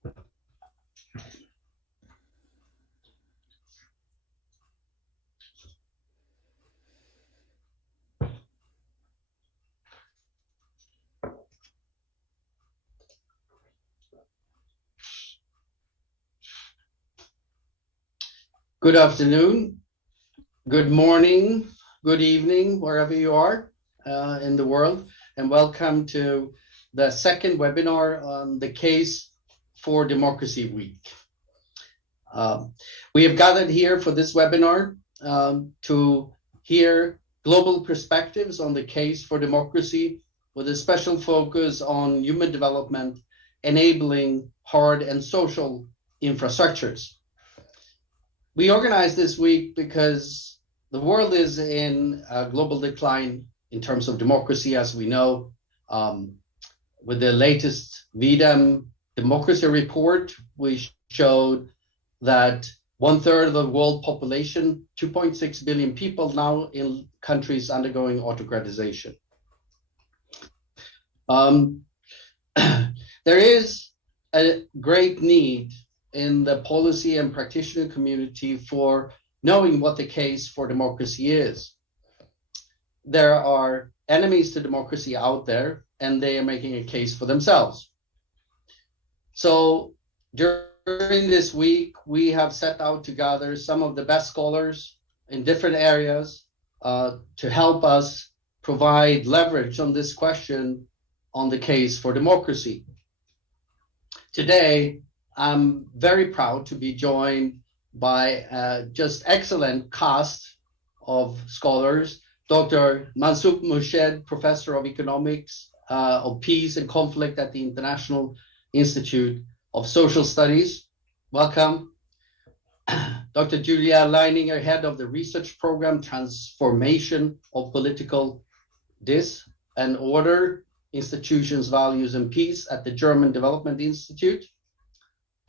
Good afternoon, good morning, good evening, wherever you are in the world, and welcome to the second webinar on the Case for Democracy Week. We have gathered here for this webinar to hear global perspectives on the case for democracy with a special focus on human development, enabling hard and social infrastructures. We organized this week because the world is in a global decline in terms of democracy, as we know. With the latest V-Dem democracy report, we showed that 1/3 of the world population, 2.6 billion people now in countries undergoing autocratization. There is a great need in the policy and practitioner community for knowing what the case for democracy is. There are enemies to democracy out there, and they are making a case for themselves. So during this week, we have set out to gather some of the best scholars in different areas to help us provide leverage on this question on the case for democracy. Today, I'm very proud to be joined by a just excellent cast of scholars. Dr. Mansoob Murshed, Professor of Economics of Peace and Conflict at the International Institute of Social Studies. Welcome. Dr. Julia Leininger, Head of the Research Program, Transformation of Political Dis and Order, Institutions, Values and Peace at the German Development Institute.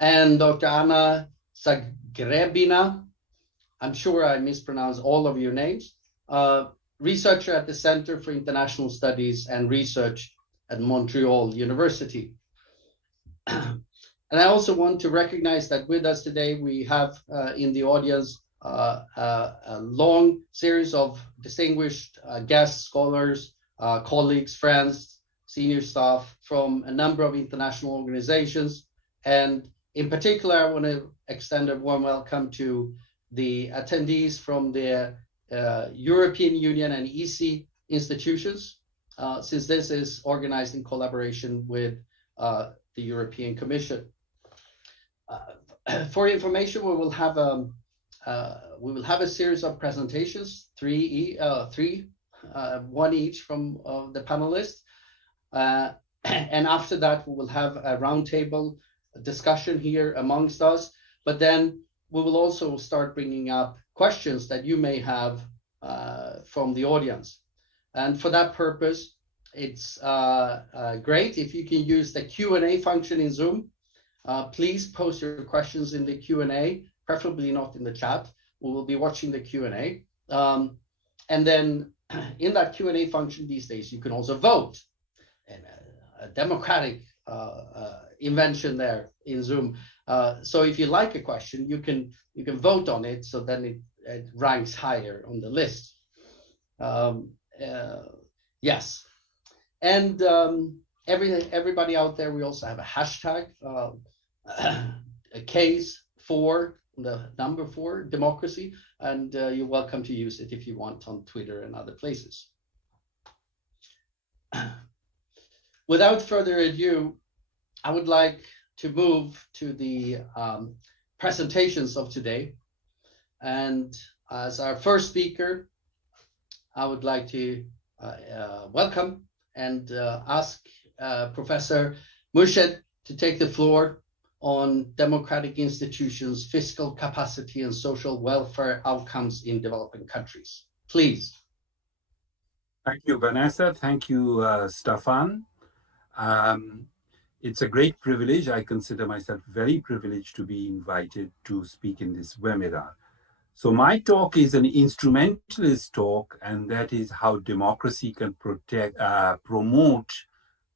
And Dr. Anna Zagrebina, I'm sure I mispronounced all of your names, researcher at the Center for International Studies and Research at Montreal University. And I also want to recognize that with us today, we have in the audience a long series of distinguished guests, scholars, colleagues, friends, senior staff from a number of international organizations. And in particular, I want to extend a warm welcome to the attendees from the European Union and EC institutions, since this is organized in collaboration with the European Commission. For information, we will have a series of presentations, one each from the panelists, and after that we will have a roundtable discussion here amongst us. But then we will also start bringing up questions that you may have from the audience. And for that purpose, it's great if you can use the Q&A function in Zoom. Please post your questions in the Q&A, preferably not in the chat. We will be watching the Q&A. And then in that Q&A function these days, you can also vote. And a democratic invention there in Zoom. So if you like a question, you can vote on it, so then it ranks higher on the list. Yes. And everybody out there, we also have a hashtag, a case for the number 4 democracy, and you're welcome to use it if you want on Twitter and other places. Without further ado, I would like to move to the presentations of today. And as our first speaker, I would like to welcome and ask Professor Murshed to take the floor on democratic institutions, fiscal capacity, and social welfare outcomes in developing countries. Please. Thank you, Vanessa. Thank you, Staffan. It's a great privilege. I consider myself very privileged to be invited to speak in this webinar. So my talk is an instrumentalist talk, and that is how democracy can promote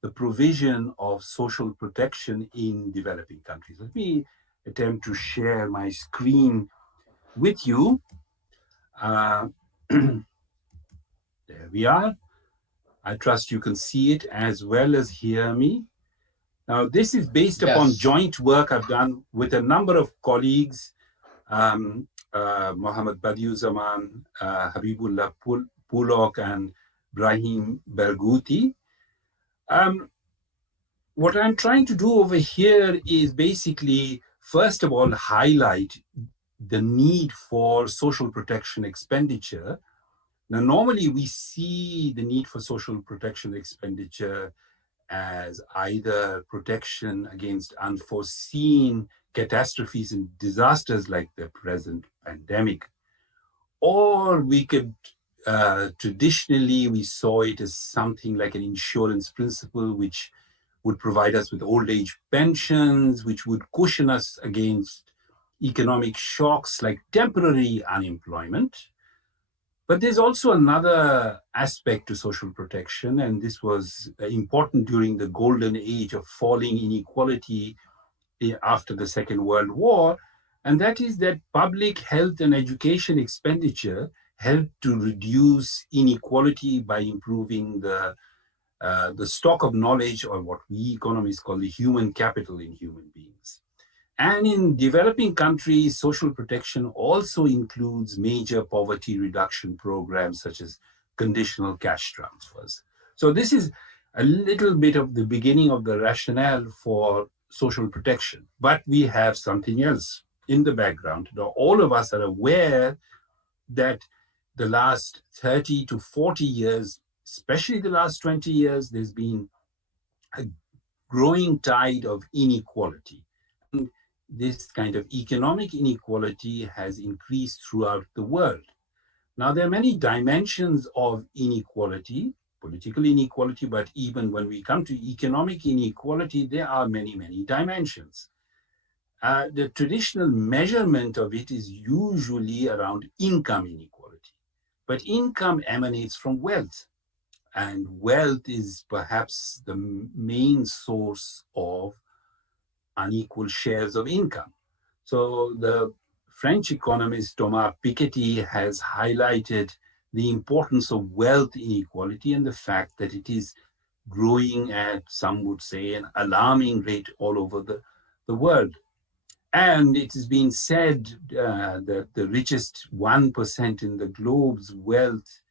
the provision of social protection in developing countries. Let me attempt to share my screen with you. There we are. I trust you can see it as well as hear me. Now, this is based upon joint work I've done with a number of colleagues, Mohammed Badiuzzzaman, Habibullah Pulok, and Brahim Berghouti. What I'm trying to do over here is basically, first of all, highlight the need for social protection expenditure. Now, normally we see the need for social protection expenditure as either protection against unforeseen catastrophes and disasters like the present pandemic, or we could traditionally we saw it as something like an insurance principle which would provide us with old age pensions, which would cushion us against economic shocks like temporary unemployment. But there's also another aspect to social protection, and this was important during the golden age of falling inequality after the Second World War, and that is that public health and education expenditure helped to reduce inequality by improving the stock of knowledge, or what we economists call the human capital in human beings. And in developing countries, social protection also includes major poverty reduction programs such as conditional cash transfers. So this is a little bit of the beginning of the rationale for social protection. But we have something else in the background. Now, all of us are aware that the last 30 to 40 years, especially the last 20 years, there's been a growing tide of inequality. And this kind of economic inequality has increased throughout the world. Now, there are many dimensions of inequality, political inequality, but even when we come to economic inequality, there are many, many dimensions. The traditional measurement of it is usually around income inequality, but income emanates from wealth, and wealth is perhaps the main source of unequal shares of income. So the French economist Thomas Piketty has highlighted the importance of wealth inequality and the fact that it is growing at, some would say, an alarming rate all over the world. And it has been said that the richest 1% in the globe's wealth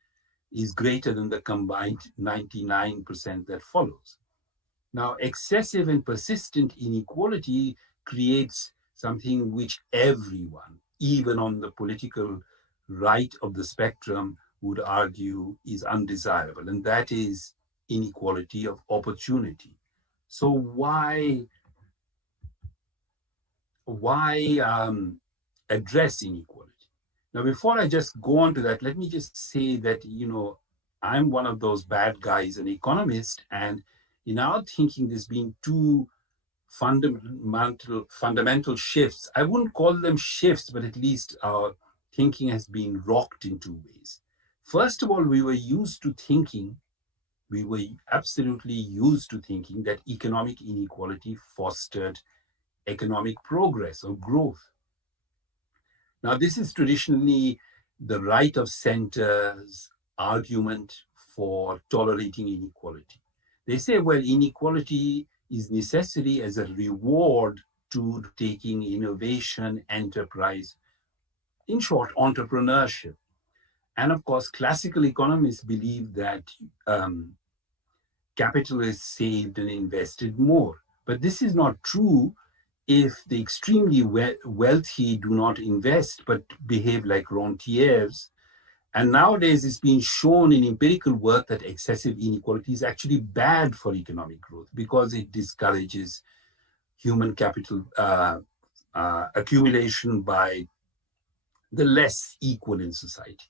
is greater than the combined 99% that follows. Now, excessive and persistent inequality creates something which everyone, even on the political right of the spectrum, would argue is undesirable, and that is inequality of opportunity. So why address inequality? Now, before I just go on to that, let me just say that, I'm one of those bad guys, an economist, and in our thinking, there's been two fundamental shifts. I wouldn't call them shifts, but at least our thinking has been rocked in two ways. First of all, we were absolutely used to thinking that economic inequality fostered economic progress or growth. Now, this is traditionally the right of center's argument for tolerating inequality. They say, well, inequality is necessary as a reward to taking innovation, enterprise, in short, entrepreneurship. And of course, classical economists believe that capital is saved and invested more. But this is not true if the extremely wealthy do not invest but behave like rentiers. And nowadays it's been shown in empirical work that excessive inequality is actually bad for economic growth because it discourages human capital accumulation by the less equal in society.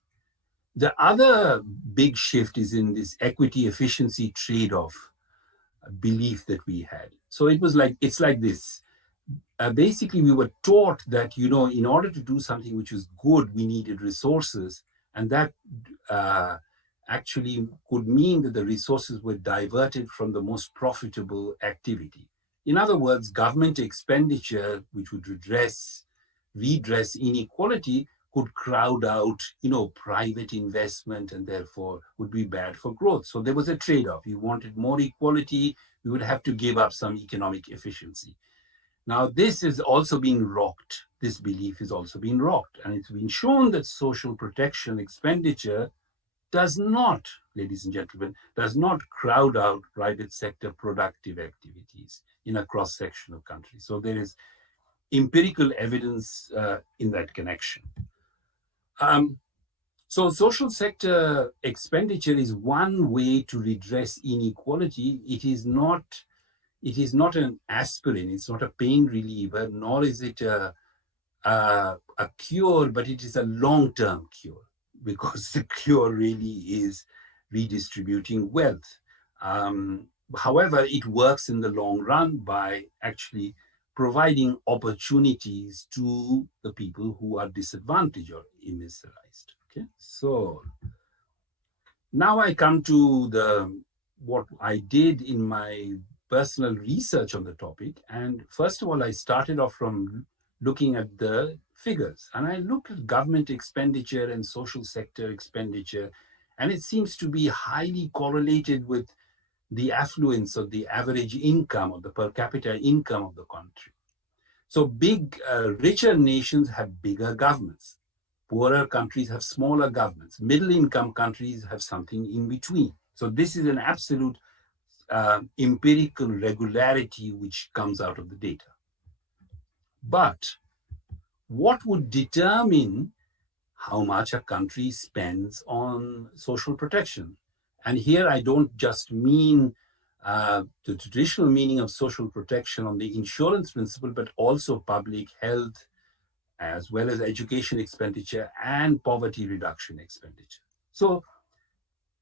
The other big shift is in this equity efficiency trade-off belief that we had. So it's like this. Basically, we were taught that, in order to do something which was good, we needed resources, and that actually could mean that the resources were diverted from the most profitable activity. In other words, government expenditure, which would redress inequality, could crowd out, private investment, and therefore would be bad for growth. So there was a trade-off. You wanted more equality, we would have to give up some economic efficiency. Now, this is also being rocked. This belief is also being rocked. And it's been shown that social protection expenditure does not, ladies and gentlemen, does not crowd out private sector productive activities in a cross-section of countries. So there is empirical evidence in that connection. So social sector expenditure is one way to redress inequality. It is not an aspirin, it's not a pain reliever, nor is it a cure, but it is a long-term cure, because the cure really is redistributing wealth. However, it works in the long run by actually providing opportunities to the people who are disadvantaged or immiserized. Okay, so now I come to what I did in my personal research on the topic. And first of all, I started off from looking at the figures, and I looked at government expenditure and social sector expenditure, and it seems to be highly correlated with the affluence of the average income, of the per capita income of the country. So big, richer nations have bigger governments. Poorer countries have smaller governments. Middle-income countries have something in between. So this is an absolute empirical regularity which comes out of the data. But what would determine how much a country spends on social protection? And here I don't just mean the traditional meaning of social protection on the insurance principle, but also public health, as well as education expenditure and poverty reduction expenditure. So,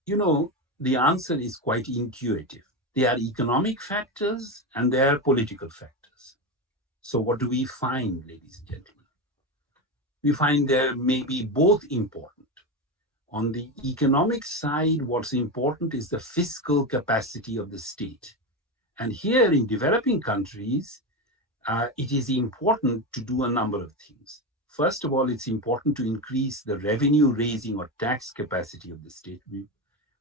the answer is quite intuitive. There are economic factors and there are political factors. So what do we find, ladies and gentlemen? We find there may be both important. On the economic side, what's important is the fiscal capacity of the state. And here in developing countries, it is important to do a number of things. First of all, it's important to increase the revenue raising or tax capacity of the state,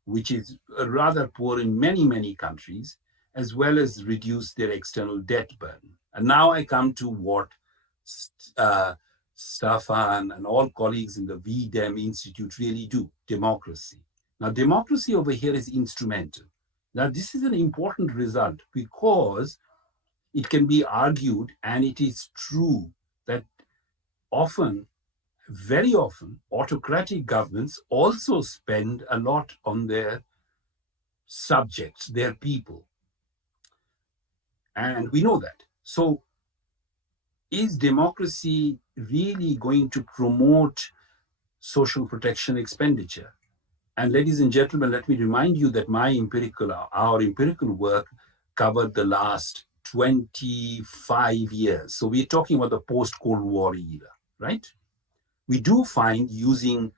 which is rather poor in many, many countries, as well as reduce their external debt burden. And now I come to what Staffan and all colleagues in the V-Dem Institute really do, democracy. Now, democracy over here is instrumental. Now, this is an important result because it can be argued, and it is true, that very often, autocratic governments also spend a lot on their subjects, their people. And we know that. So is democracy really going to promote social protection expenditure? And ladies and gentlemen, let me remind you that our empirical work covered the last 25 years. So we're talking about the post-Cold War era, right? We do find, using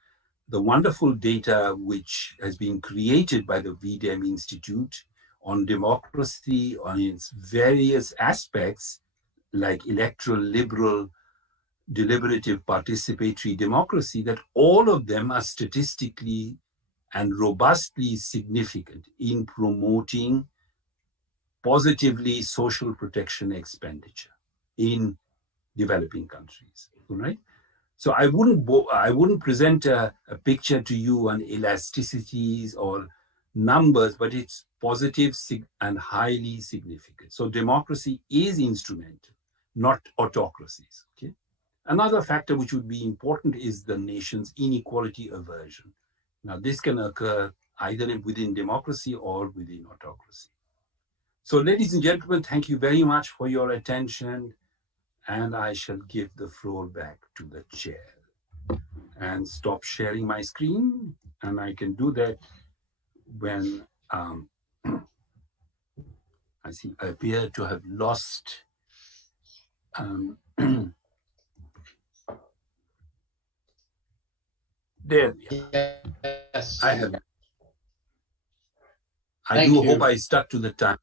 the wonderful data which has been created by the V-Dem Institute on democracy, on its various aspects, like electoral, liberal, deliberative, participatory democracy, that all of them are statistically and robustly significant in promoting positively social protection expenditure in developing countries, right? So I wouldn't present a picture to you on elasticities or numbers, but it's positive and highly significant. So democracy is instrumental, not autocracies, okay? Another factor which would be important is the nation's inequality aversion. Now, this can occur either within democracy or within autocracy. So, ladies and gentlemen, thank you very much for your attention, and I shall give the floor back to the chair and stop sharing my screen. And I can do that when I appear to have lost there we are. Yes. I have I do hope I stuck to the time.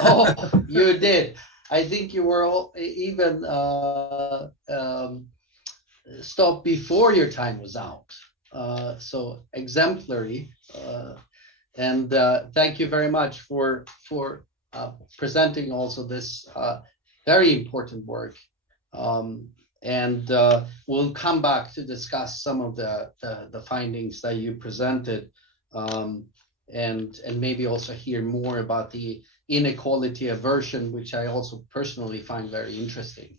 Oh, you did. I think you were even stopped before your time was out. So exemplary. And thank you very much for presenting also this very important work. And we'll come back to discuss some of the findings that you presented, and maybe also hear more about the inequality aversion, which I also personally find very interesting.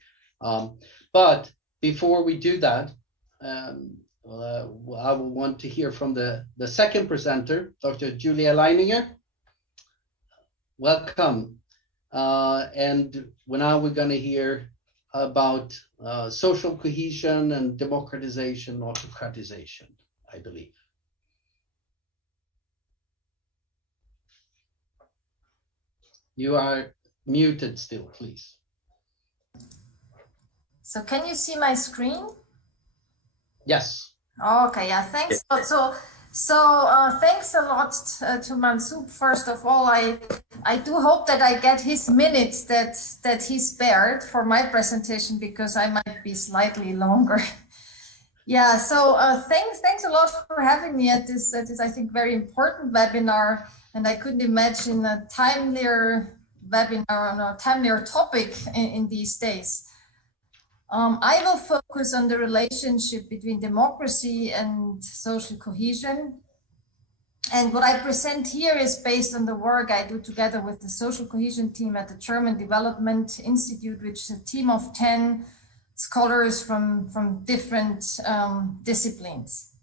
But before we do that, I will want to hear from the second presenter, Dr. Julia Leininger. Welcome. And now we're going to hear about social cohesion and democratization, autocratization, I believe. You are muted still, please. So can you see my screen? Yes. Okay, yeah, thanks. Thanks a lot to Mansoob. First of all, I do hope that I get his minutes that he spared for my presentation, because I might be slightly longer. Yeah, so thanks a lot for having me at this I think very important webinar, and I couldn't imagine a timelier webinar on a timelier topic in these days. I will focus on the relationship between democracy and social cohesion. And what I present here is based on the work I do together with the social cohesion team at the German Development Institute, which is a team of 10 scholars from different disciplines.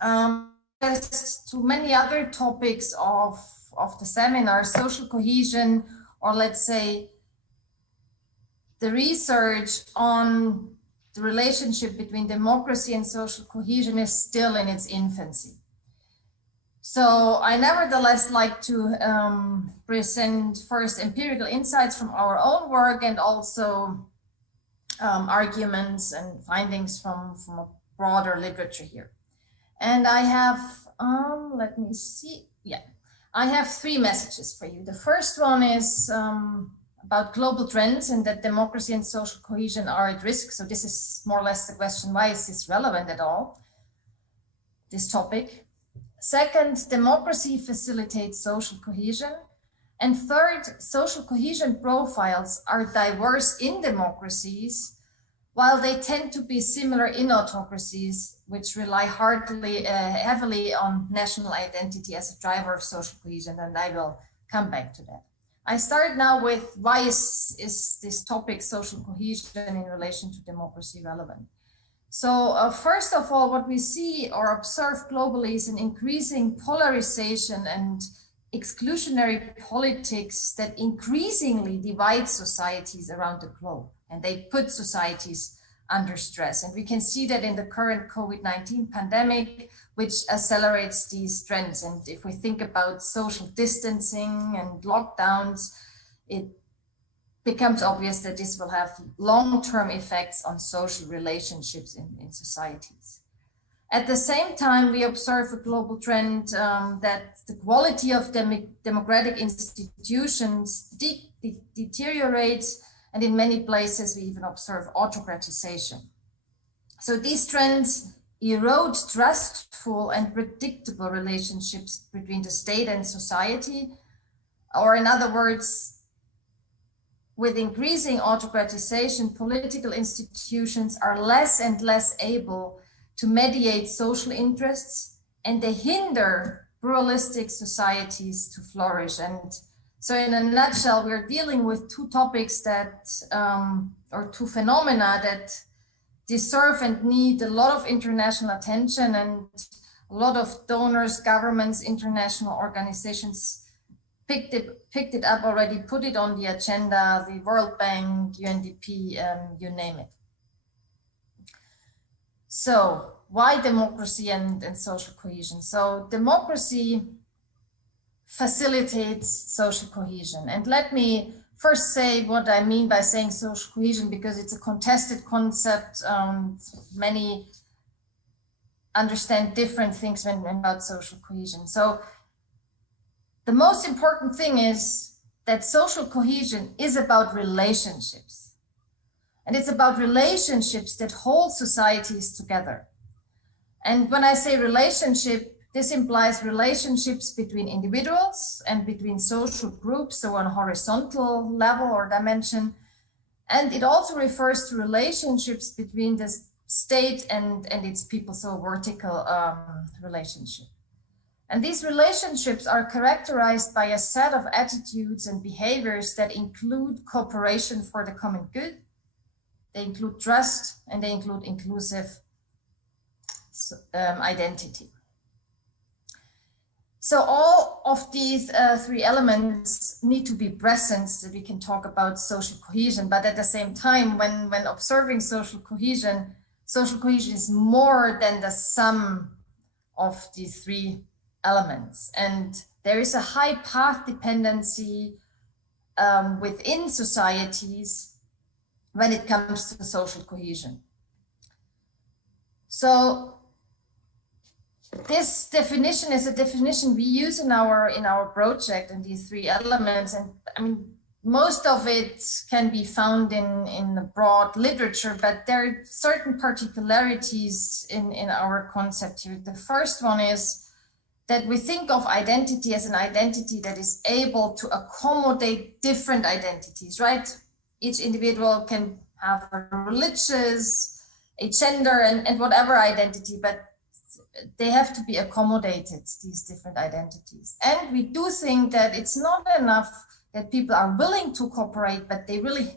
As to many other topics of the seminar, social cohesion, or let's say the research on the relationship between democracy and social cohesion is still in its infancy. So I nevertheless like to present first empirical insights from our own work, and also arguments and findings from a broader literature here. And I have, let me see, yeah, I have 3 messages for you. The first one is about global trends, and that democracy and social cohesion are at risk. So this is more or less the question, why is this relevant at all, this topic? Second, democracy facilitates social cohesion. And third, social cohesion profiles are diverse in democracies, while they tend to be similar in autocracies, which rely heavily on national identity as a driver of social cohesion, and I will come back to that. I start now with why is this topic, social cohesion, in relation to democracy, relevant? So first of all, what we see or observe globally is an increasing polarization and exclusionary politics that increasingly divide societies around the globe, and they put societies under stress. And we can see that in the current COVID-19 pandemic, which accelerates these trends. And if we think about social distancing and lockdowns, it becomes obvious that this will have long-term effects on social relationships in societies. At the same time, we observe a global trend that the quality of democratic institutions deteriorates, and in many places we even observe autocratization. So these trends erode trustful and predictable relationships between the state and society, or in other words, with increasing autocratization, political institutions are less and less able to mediate social interests, and they hinder pluralistic societies to flourish. And so in a nutshell, we're dealing with 2 topics that, or 2 phenomena that deserve and need a lot of international attention, and a lot of donors, governments, international organizations picked it up already, put it on the agenda, the World Bank, UNDP, you name it. So why democracy and social cohesion? So democracy facilitates social cohesion. And let me first say what I mean by saying social cohesion, because it's a contested concept. Many understand different things when about social cohesion. So the most important thing is that social cohesion is about relationships. And it's about relationships that hold societies together. And when I say relationship, this implies relationships between individuals and between social groups, so on a horizontal level or dimension. And it also refers to relationships between the state and its people, so a vertical relationship. And these relationships are characterized by a set of attitudes and behaviors that include cooperation for the common good, they include trust, and they include inclusive identity. So all of these three elements need to be present so that we can talk about social cohesion. But at the same time, when observing social cohesion is more than the sum of these three elements. And there is a high path dependency within societies when it comes to social cohesion. So this definition is a definition we use in our project, and these three elements. And I mean, most of it can be found in the broad literature, but there are certain particularities in our concept here. The first one is that we think of identity as an identity that is able to accommodate different identities, right? Each individual can have a religious, a gender, and whatever identity, but they have to be accommodated, these different identities. And we do think that it's not enough that people are willing to cooperate, but they really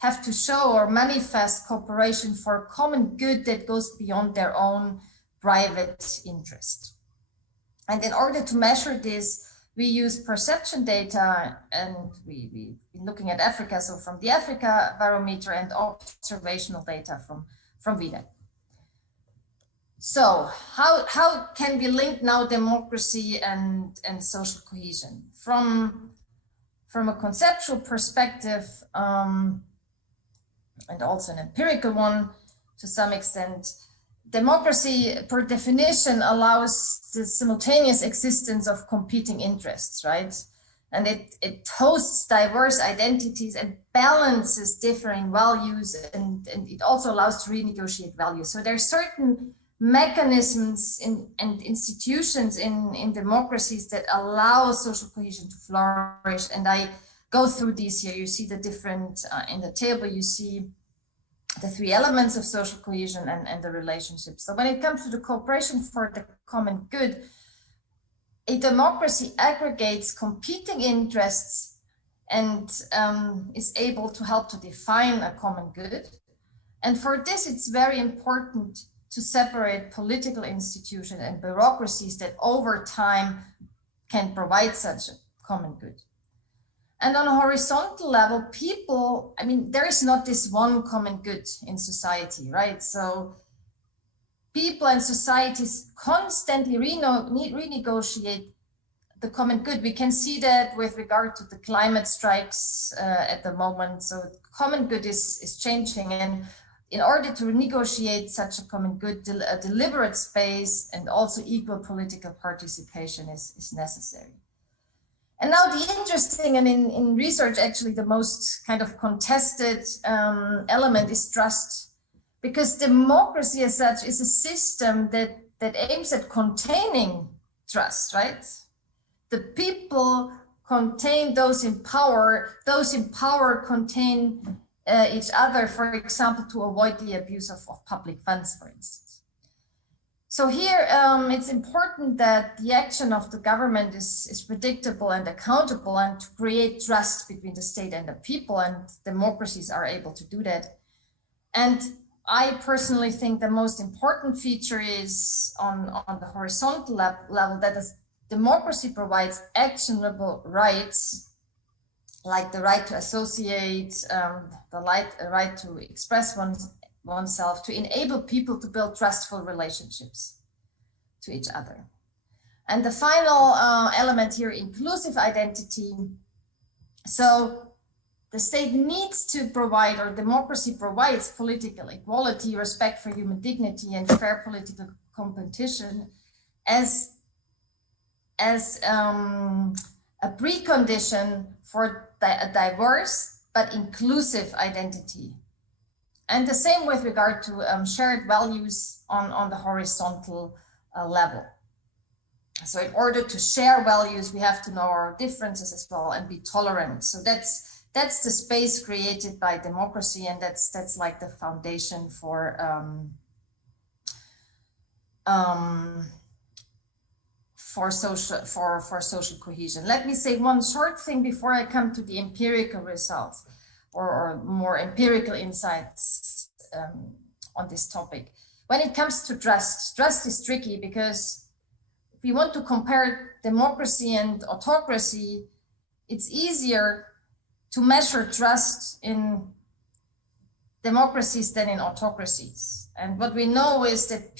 have to show or manifest cooperation for a common good that goes beyond their own private interest. And in order to measure this, we use perception data, and we've been looking at Africa, so from the Africa Barometer, and observational data from V-Dem. So how can we link now democracy and social cohesion? From a conceptual perspective, and also an empirical one to some extent, democracy per definition allows the simultaneous existence of competing interests, right? And it hosts diverse identities and balances differing values, and it also allows to renegotiate values. So there are certain mechanisms and institutions in democracies that allow social cohesion to flourish. And I go through these here. You see the different, in the table, you see the three elements of social cohesion and the relationships. So when it comes to the cooperation for the common good, a democracy aggregates competing interests and is able to help to define a common good. And for this, it's very important to separate political institutions and bureaucracies that over time can provide such a common good. And on a horizontal level, people, I mean, there is not this one common good in society, right? So people and societies constantly renegotiate the common good. We can see that with regard to the climate strikes at the moment. So common good is changing, and in order to negotiate such a common good, a deliberate space and also equal political participation is necessary. And now the interesting, and in research, actually the most kind of contested element is trust, because democracy as such is a system that aims at containing trust, right? The people contain those in power contain each other, for example, to avoid the abuse of public funds, for instance. So here it's important that the action of the government is predictable and accountable, and to create trust between the state and the people, and democracies are able to do that. And I personally think the most important feature is on the horizontal level, that is, democracy provides actionable rights, like the right to associate, the right to express oneself, to enable people to build trustful relationships to each other. And the final element here, inclusive identity. So the state needs to provide, or democracy provides, political equality, respect for human dignity, and fair political competition as as a precondition for a diverse but inclusive identity. And the same with regard to shared values on the horizontal level. So in order to share values, we have to know our differences as well and be tolerant. So that's the space created by democracy, and that's like the foundation for social cohesion. Let me say one short thing before I come to the empirical results or more empirical insights on this topic. When it comes to trust is tricky, because if we want to compare democracy and autocracy, it's easier to measure trust in democracies than in autocracies. And what we know is that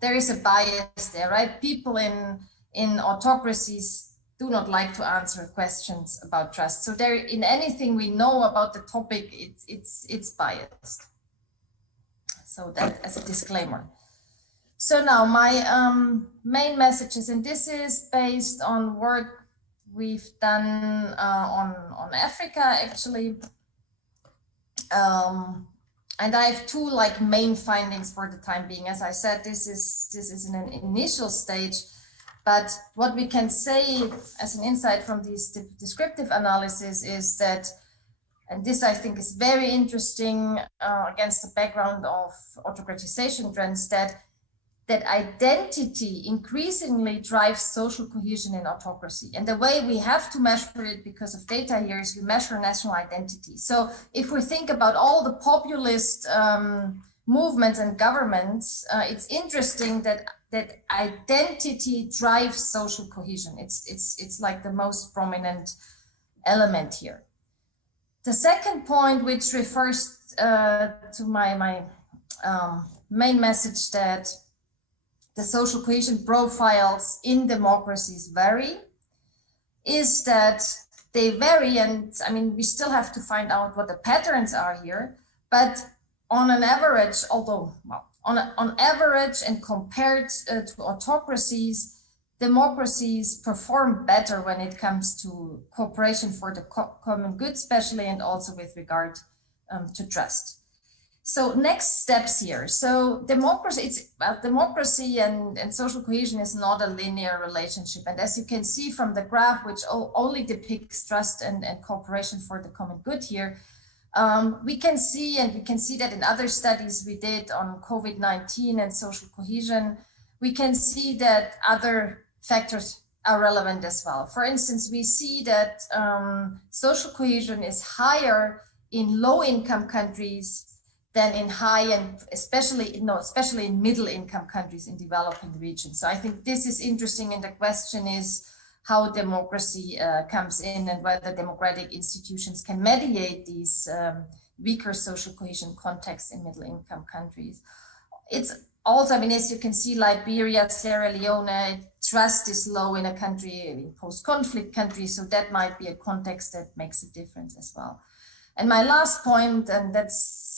there is a bias there, right? People in autocracies do not like to answer questions about trust. So there, in anything we know about the topic, it's biased. So that as a disclaimer. So now my main messages, and this is based on work we've done on Africa actually. And I have two main findings for the time being. As I said, this is in an initial stage, but what we can say as an insight from these descriptive analysis is that, and this I think is very interesting against the background of autocratization trends, that identity increasingly drives social cohesion in autocracy. And the way we have to measure it because of data here is we measure national identity. So if we think about all the populist movements and governments, it's interesting that identity drives social cohesion. It's like the most prominent element here. The second point, which refers to my main message, that the social cohesion profiles in democracies vary, is that they vary. And I mean, we still have to find out what the patterns are here, but on an average, although on average and compared to autocracies, democracies perform better when it comes to cooperation for the common good, especially, and also with regard to trust. So next steps here. So democracy and social cohesion is not a linear relationship. And as you can see from the graph, which only depicts trust and cooperation for the common good here, we can see that in other studies we did on COVID-19 and social cohesion, we can see that other factors are relevant as well. For instance, we see that social cohesion is higher in low-income countries than in high and especially in middle-income countries in developing regions. So I think this is interesting, and the question is how democracy comes in and whether democratic institutions can mediate these weaker social cohesion contexts in middle-income countries. It's also, I mean, as you can see, Liberia, Sierra Leone, trust is low in a country, in post-conflict countries, so that might be a context that makes a difference as well. And my last point, and that's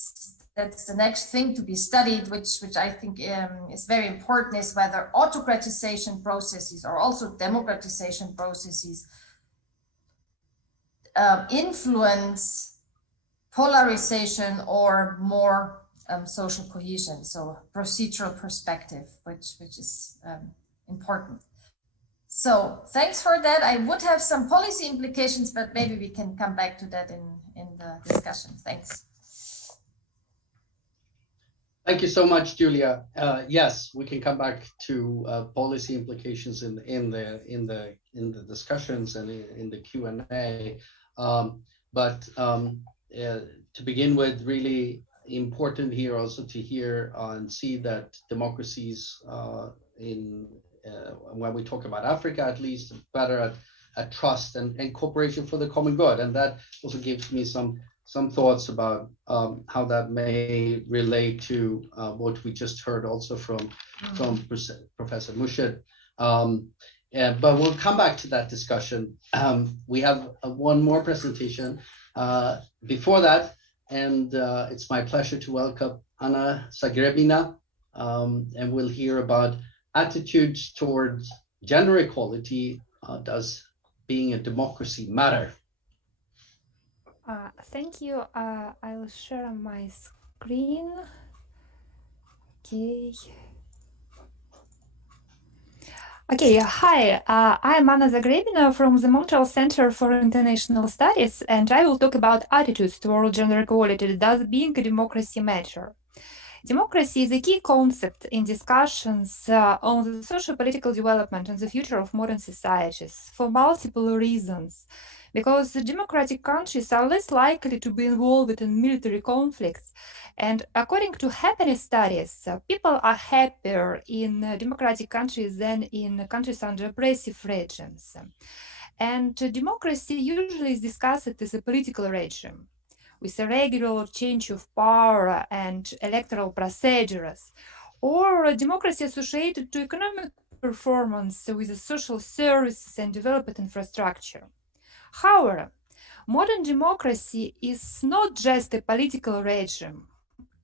the next thing to be studied, which I think is very important, is whether autocratization processes or also democratization processes influence polarization or more social cohesion. So procedural perspective, which is important. So thanks for that. I would have some policy implications, but maybe we can come back to that in the discussion. Thanks. Thank you so much, Julia. Yes, we can come back to policy implications in the discussions and in the Q&A. But to begin with, really important here also to hear and see that democracies when we talk about Africa, at least, better at trust and cooperation for the common good, and that also gives me some thoughts about how that may relate to what we just heard also from Professor Murshed. But we'll come back to that discussion. We have one more presentation before that, and it's my pleasure to welcome Anna Zagrebina, and we'll hear about attitudes towards gender equality does being a democracy matter? Thank you. I'll share my screen. Okay. Okay, hi, I'm Anna Zagrebina from the Montreal Center for International Studies, and I will talk about attitudes toward gender equality. Does being a democracy matter? Democracy is a key concept in discussions on the socio-political development and the future of modern societies for multiple reasons. Because the democratic countries are less likely to be involved in military conflicts. And according to happiness studies, people are happier in democratic countries than in countries under oppressive regimes. And democracy usually is discussed as a political regime, with a regular change of power and electoral procedures, or a democracy associated to economic performance with the social services and developed infrastructure. However, modern democracy is not just a political regime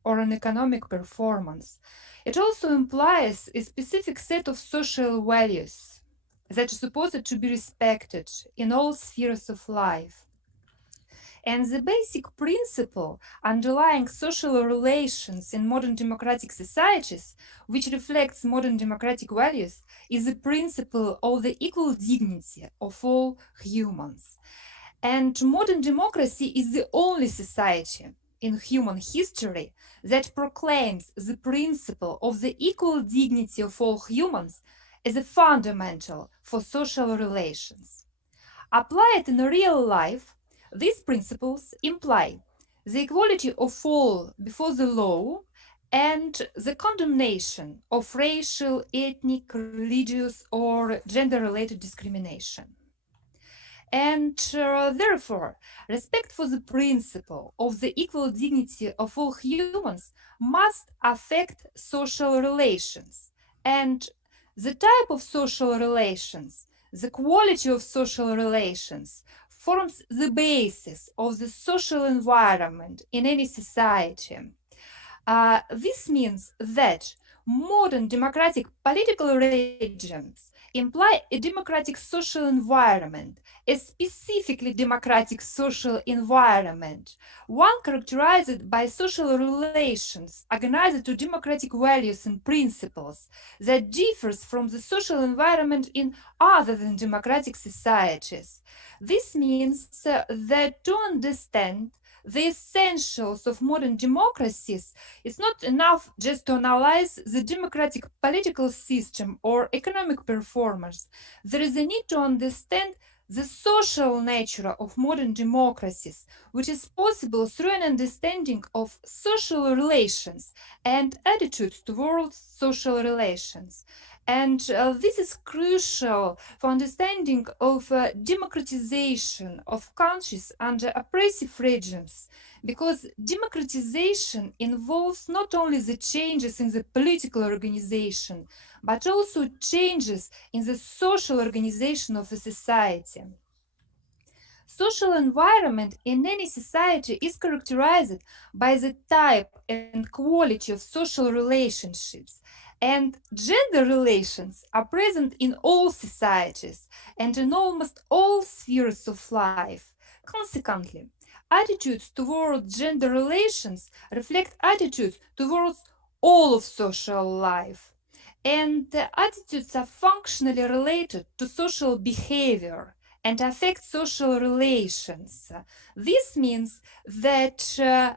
or an economic performance. It also implies a specific set of social values that are supposed to be respected in all spheres of life. And the basic principle underlying social relations in modern democratic societies, which reflects modern democratic values, is the principle of the equal dignity of all humans. And modern democracy is the only society in human history that proclaims the principle of the equal dignity of all humans as a fundamental for social relations. Applied in real life, these principles imply the equality of all before the law and the condemnation of racial, ethnic, religious, or gender-related discrimination. And therefore, respect for the principle of the equal dignity of all humans must affect social relations. And the type of social relations, the quality of social relations, forms the basis of the social environment in any society. This means that modern democratic political regimes imply a democratic social environment, a specifically democratic social environment, one characterized by social relations organized to democratic values and principles that differs from the social environment in other than democratic societies. This means that to understand the essentials of modern democracies, it's not enough just to analyze the democratic political system or economic performance. There is a need to understand the social nature of modern democracies, which is possible through an understanding of social relations and attitudes towards social relations. And this is crucial for understanding of democratization of countries under oppressive regimes, because democratization involves not only the changes in the political organization, but also changes in the social organization of a society. Social environment in any society is characterized by the type and quality of social relationships. And gender relations are present in all societies and in almost all spheres of life. Consequently, attitudes towards gender relations reflect attitudes towards all of social life. And the attitudes are functionally related to social behavior and affect social relations. This means that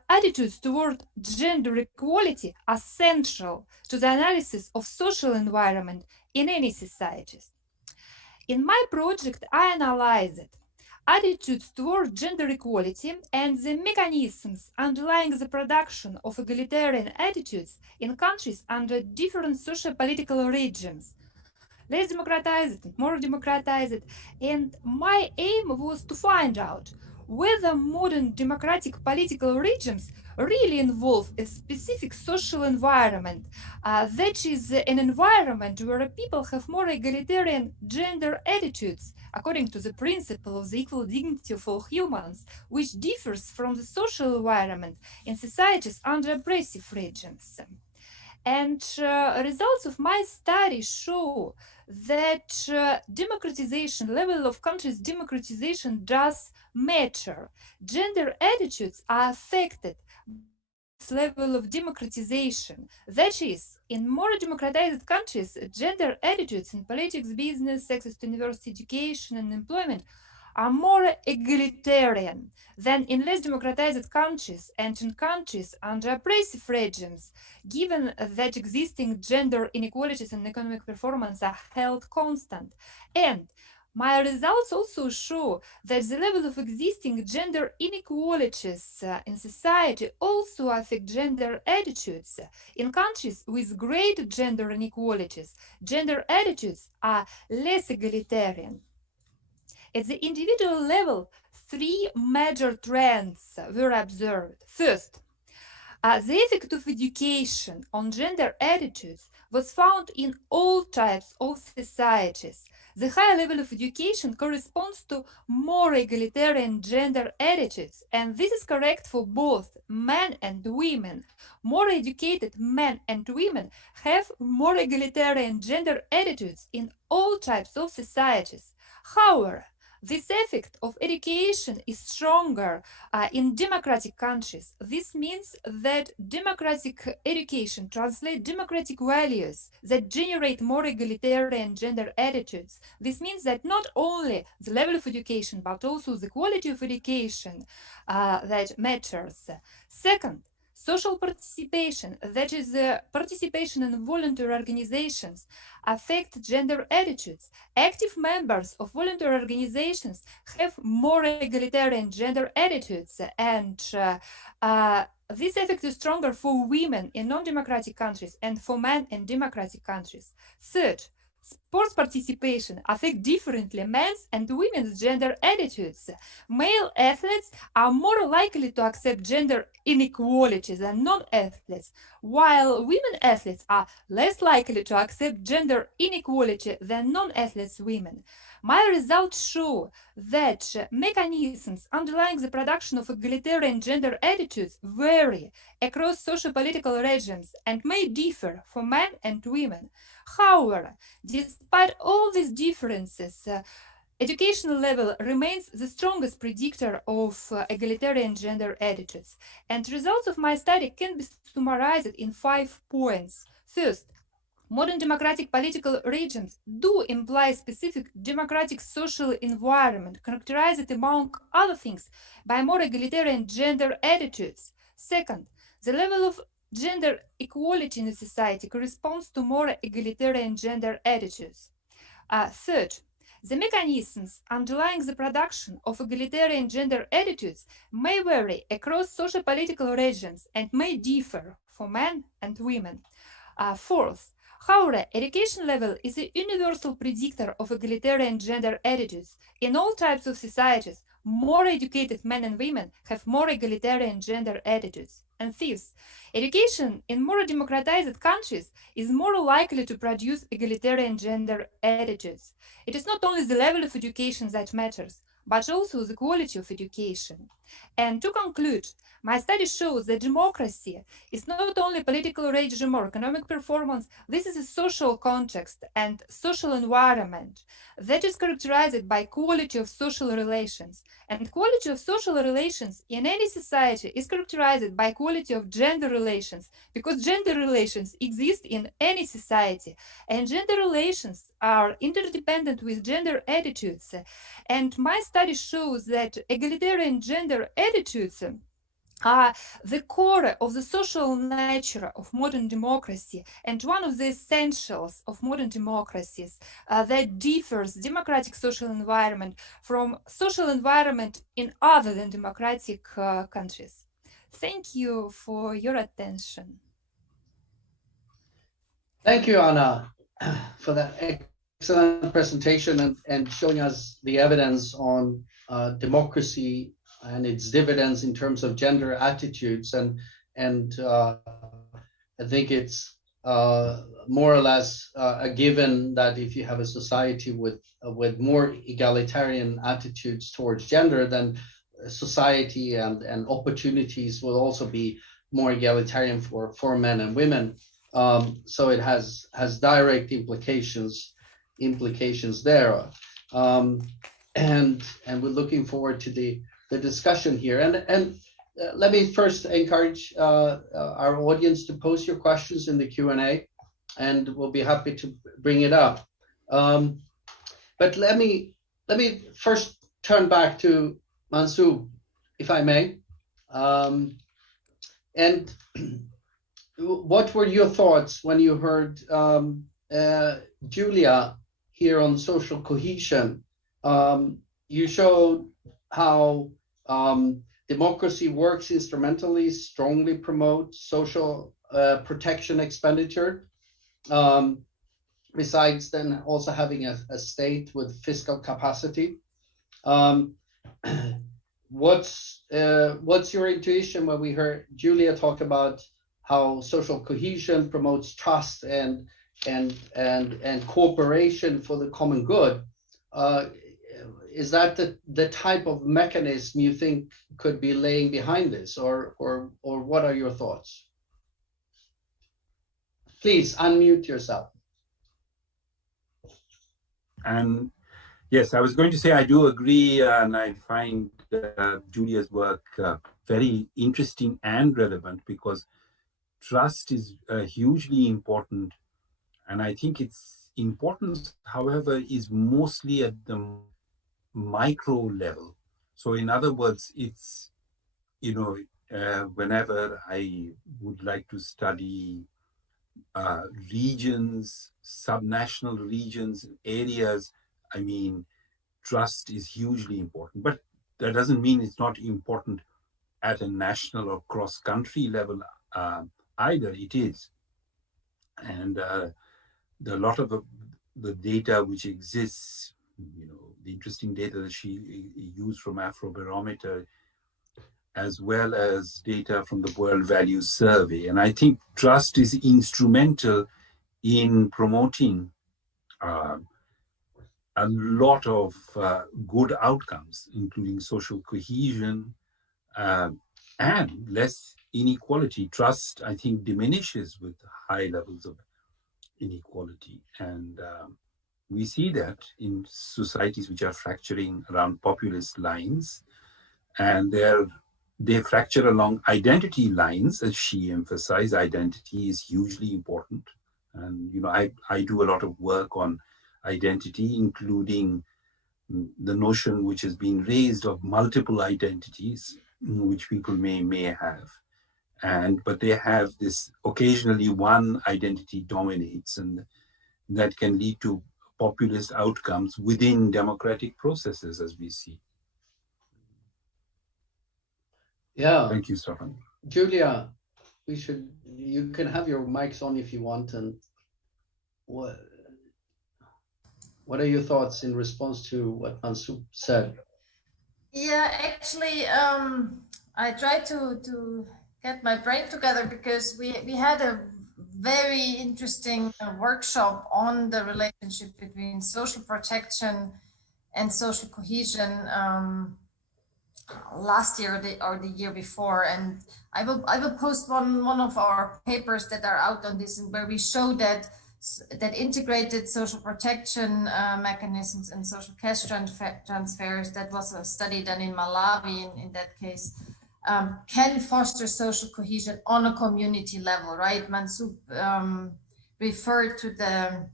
attitudes toward gender equality are central to the analysis of social environment in any societies. In my project, I analyzed attitudes toward gender equality and the mechanisms underlying the production of egalitarian attitudes in countries under different socio-political regimes, less democratized, more democratized, and my aim was to find out whether modern democratic political regimes really involve a specific social environment, that is an environment where people have more egalitarian gender attitudes, according to the principle of the equal dignity of all humans, which differs from the social environment in societies under oppressive regimes. And results of my study show that democratization, level of countries' democratization does matter. Gender attitudes are affected by this level of democratization. That is, in more democratized countries, gender attitudes in politics, business, access to university education, and employment are more egalitarian than in less democratized countries and in countries under oppressive regimes, given that existing gender inequalities in economic performance are held constant. And my results also show that the level of existing gender inequalities in society also affect gender attitudes. In countries with great gender inequalities, gender attitudes are less egalitarian. At the individual level, three major trends were observed. First, the effect of education on gender attitudes was found in all types of societies. The higher level of education corresponds to more egalitarian gender attitudes, and this is correct for both men and women. More educated men and women have more egalitarian gender attitudes in all types of societies. However, this effect of education is stronger in democratic countries. This means that democratic education translates democratic values that generate more egalitarian gender attitudes. This means that not only the level of education, but also the quality of education that matters. Second, social participation, that is participation in voluntary organizations, affect gender attitudes. Active members of voluntary organizations have more egalitarian gender attitudes, and this effect is stronger for women in non-democratic countries and for men in democratic countries. Third, sports participation affects differently men's and women's gender attitudes. Male athletes are more likely to accept gender inequality than non-athletes, while women athletes are less likely to accept gender inequality than non-athletes women. My results show that mechanisms underlying the production of egalitarian gender attitudes vary across socio-political regimes and may differ for men and women. However, despite all these differences, educational level remains the strongest predictor of egalitarian gender attitudes. And results of my study can be summarized in 5 points. First, modern democratic political regimes do imply specific democratic social environment characterized, among other things, by more egalitarian gender attitudes. Second, the level of gender equality in a society corresponds to more egalitarian gender attitudes. Third, the mechanisms underlying the production of egalitarian gender attitudes may vary across socio-political regimes and may differ for men and women. Fourth, however, education level is a universal predictor of egalitarian gender attitudes. In all types of societies, more educated men and women have more egalitarian gender attitudes. And fifth, education in more democratized countries is more likely to produce egalitarian gender attitudes. It is not only the level of education that matters, but also the quality of education. And to conclude, my study shows that democracy is not only a political regime or economic performance, this is a social context and social environment that is characterized by quality of social relations. And quality of social relations in any society is characterized by quality of gender relations, because gender relations exist in any society, and gender relations are interdependent with gender attitudes. And my study shows that egalitarian gender attitudes are the core of the social nature of modern democracy and one of the essentials of modern democracies that differs democratic social environment from social environment in other than democratic countries. Thank you for your attention. Thank you, Anna, for that excellent presentation and showing us the evidence on democracy and its dividends in terms of gender attitudes. And I think it's more or less a given that if you have a society with more egalitarian attitudes towards gender, then society and opportunities will also be more egalitarian for men and women. So it has direct implications there. And we're looking forward to the discussion here. And let me first encourage our audience to post your questions in the Q&A, and we'll be happy to bring it up. But let me first turn back to Mansoob, if I may. And what were your thoughts when you heard Julia here on social cohesion? You showed how democracy works instrumentally, strongly promotes social protection expenditure, besides then also having a state with fiscal capacity. What's your intuition when we heard Julia talk about how social cohesion promotes trust and cooperation for the common good? Is that the type of mechanism you think could be laying behind this, or what are your thoughts? Please unmute yourself. And yes, I was going to say I do agree, and I find Julia's work very interesting and relevant, because trust is hugely important. And I think its importance, however, is mostly at the micro level. So in other words, it's, whenever I would like to study regions, subnational regions, areas, I mean, trust is hugely important. But that doesn't mean it's not important at a national or cross-country level either. It is. And a lot of the data which exists, the interesting data that she used from Afrobarometer, as well as data from the World Values Survey. And I think trust is instrumental in promoting a lot of good outcomes, including social cohesion and less inequality. Trust, I think, diminishes with high levels of inequality. And we see that in societies which are fracturing around populist lines, and they fracture along identity lines, as she emphasized. Identity is hugely important. And, I do a lot of work on identity, including the notion which has been raised of multiple identities, which people may have. But they have this, occasionally one identity dominates, and that can lead to populist outcomes within democratic processes, as we see. Yeah. Thank you, Staffan. Julia, you can have your mics on if you want. And what are your thoughts in response to what Mansoob said? Yeah, actually, I tried to get my brain together, because we had a very interesting workshop on the relationship between social protection and social cohesion last year or the year before, and I will post one of our papers that are out on this, and where we show that integrated social protection mechanisms and social cash transfers, that was a study done in Malawi in that case, can foster social cohesion on a community level, right? Mansoob referred to the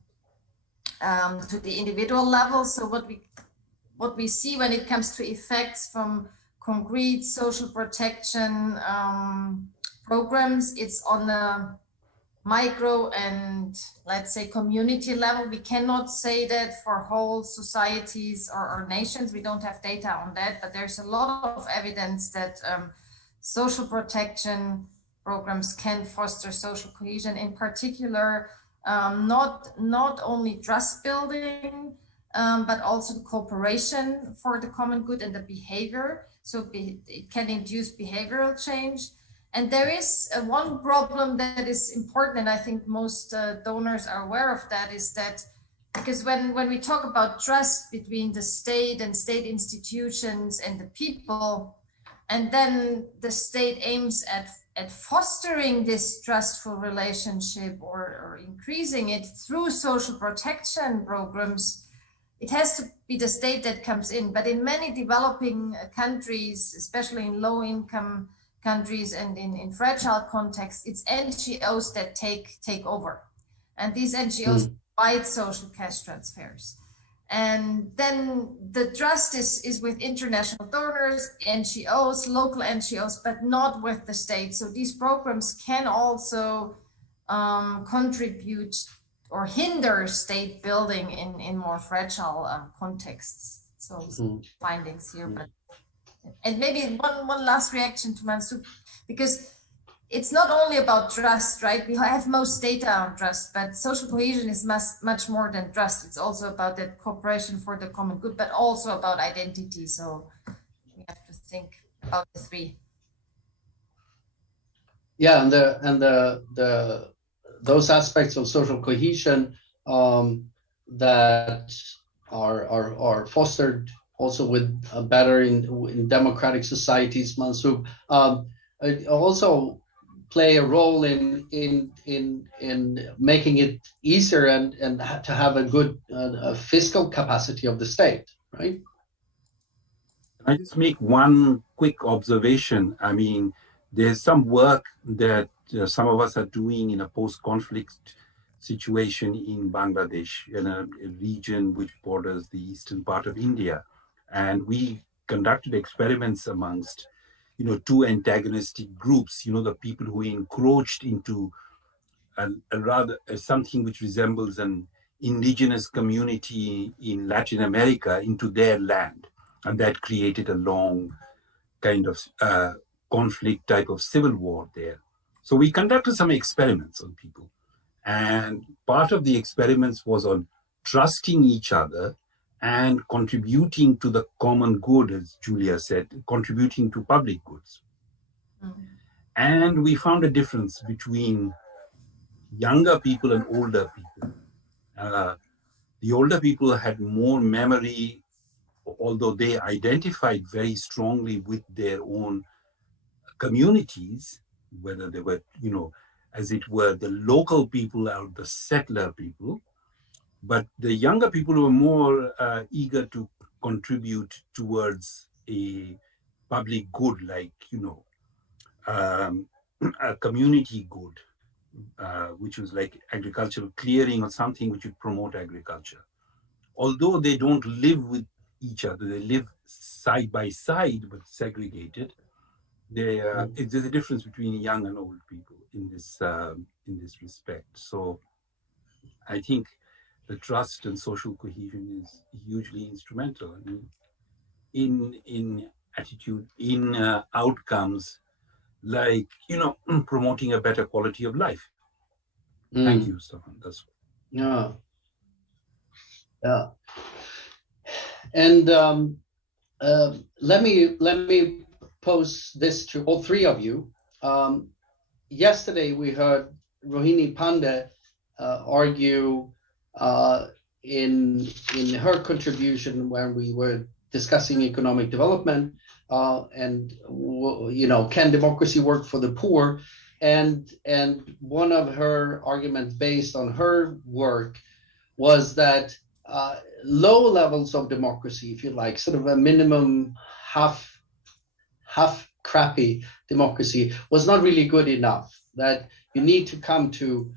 individual level. So what we see when it comes to effects from concrete social protection programs, it's on the micro and, let's say, community level. We cannot say that for whole societies or nations. We don't have data on that, but there's a lot of evidence that social protection programs can foster social cohesion, in particular, not only trust building, but also the cooperation for the common good and the behavior. So it can induce behavioral change. And there is one problem that is important, and I think most donors are aware of that, is that because when we talk about trust between the state and state institutions and the people, and then the state aims at at fostering this trustful relationship or increasing it through social protection programs, it has to be the state that comes in. But in many developing countries, especially in low-income countries and in fragile contexts, it's NGOs that take over. And these NGOs provide social cash transfers. And then the trust is with international donors, NGOs, local NGOs, but not with the state. So these programs can also contribute or hinder state building in more fragile contexts. So some findings here, but and maybe one last reaction to Mansoob, because it's not only about trust, right? We have most data on trust, but social cohesion is much more than trust. It's also about that cooperation for the common good, but also about identity. So we have to think about the three. Yeah, and those aspects of social cohesion that are fostered also with better in democratic societies, Mansoob, also play a role in making it easier and to have a good fiscal capacity of the state, right? Can I just make one quick observation? I mean, there's some work that some of us are doing in a post-conflict situation in Bangladesh, in a region which borders the eastern part of India. And we conducted experiments amongst, two antagonistic groups, the people who encroached into something which resembles an indigenous community in Latin America into their land. And that created a long kind of conflict type of civil war there. So we conducted some experiments on people. And part of the experiments was on trusting each other and contributing to the common good, as Julia said, contributing to public goods. Mm-hmm. And we found a difference between younger people and older people. The older people had more memory, although they identified very strongly with their own communities, whether they were, as it were, the local people or the settler people. But the younger people were more eager to contribute towards a public good, like, a community good, which was like agricultural clearing or something which would promote agriculture. Although they don't live with each other, they live side by side, but segregated. There's a difference between young and old people in this respect. So I think the trust and social cohesion is hugely instrumental in attitude, in outcomes, like, promoting a better quality of life. Thank you, Staffan. That's yeah. And let me pose this to all three of you. Yesterday we heard Rohini Pandey argue in her contribution when we were discussing economic development and can democracy work for the poor, and one of her arguments based on her work was that low levels of democracy, if you like, sort of a minimum half crappy democracy, was not really good enough, that you need to come to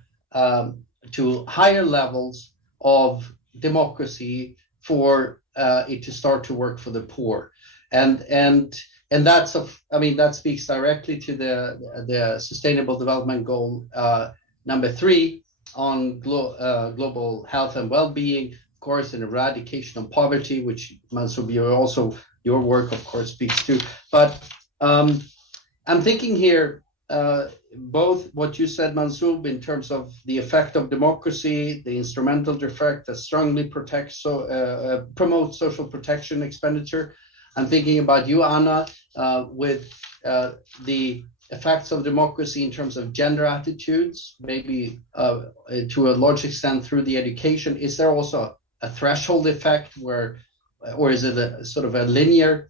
higher levels of democracy for it to start to work for the poor. And that speaks directly to the Sustainable Development Goal number 3 on global health and well-being, of course, and eradication of poverty, which Mansoob, also your work, of course, speaks to. But I'm thinking here, both what you said, Mansoob, in terms of the effect of democracy, the instrumental effect that strongly promotes social protection expenditure. I'm thinking about you, Anna, with the effects of democracy in terms of gender attitudes, maybe to a large extent through the education. Is there also a threshold effect or is it a sort of a linear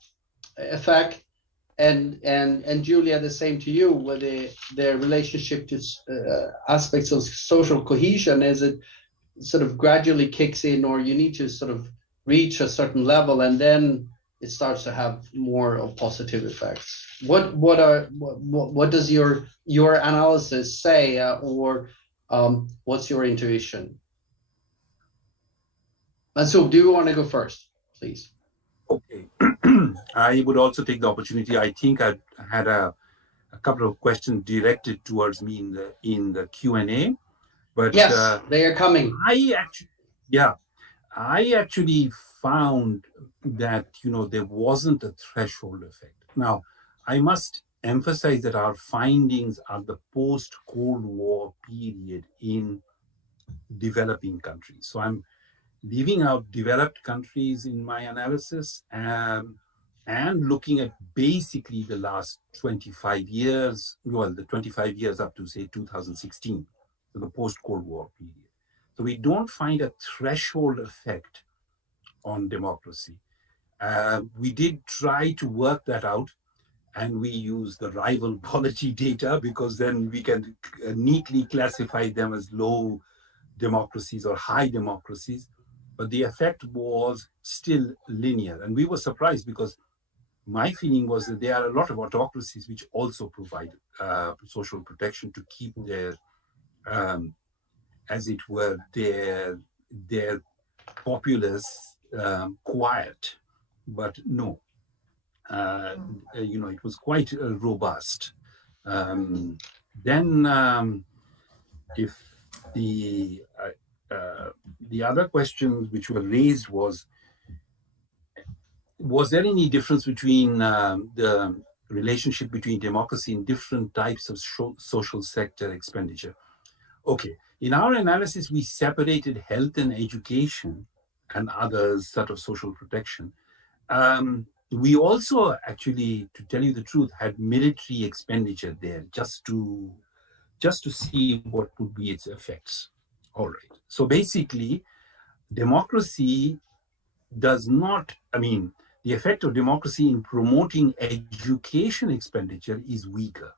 effect? and Julia, the same to you, with the relationship to aspects of social cohesion, as it sort of gradually kicks in, or you need to sort of reach a certain level and then it starts to have more of positive effects. What does your analysis say, or what's your intuition? Mansoob, do you want to go first, please? Okay. I would also take the opportunity. I think I had a couple of questions directed towards me in the Q&A, but yes, they are coming. I actually found that there wasn't a threshold effect. Now, I must emphasize that our findings are the post-Cold War period in developing countries. So I'm leaving out developed countries in my analysis, and looking at basically the last 25 years, well, the 25 years up to, say, 2016, so the post-Cold War period. So we don't find a threshold effect on democracy. We did try to work that out, and we use the rival polity data, because then we can neatly classify them as low democracies or high democracies. But the effect was still linear. And we were surprised, because my feeling was that there are a lot of autocracies which also provide social protection to keep their, as it were, their populace quiet. But no, it was quite robust. Then if the other questions which were raised was there any difference between the relationship between democracy and different types of social sector expenditure? Okay, in our analysis, we separated health and education and others sort of social protection. We also actually, to tell you the truth, had military expenditure there just to see what would be its effects. All right. So basically, democracy does not, the effect of democracy in promoting education expenditure is weaker.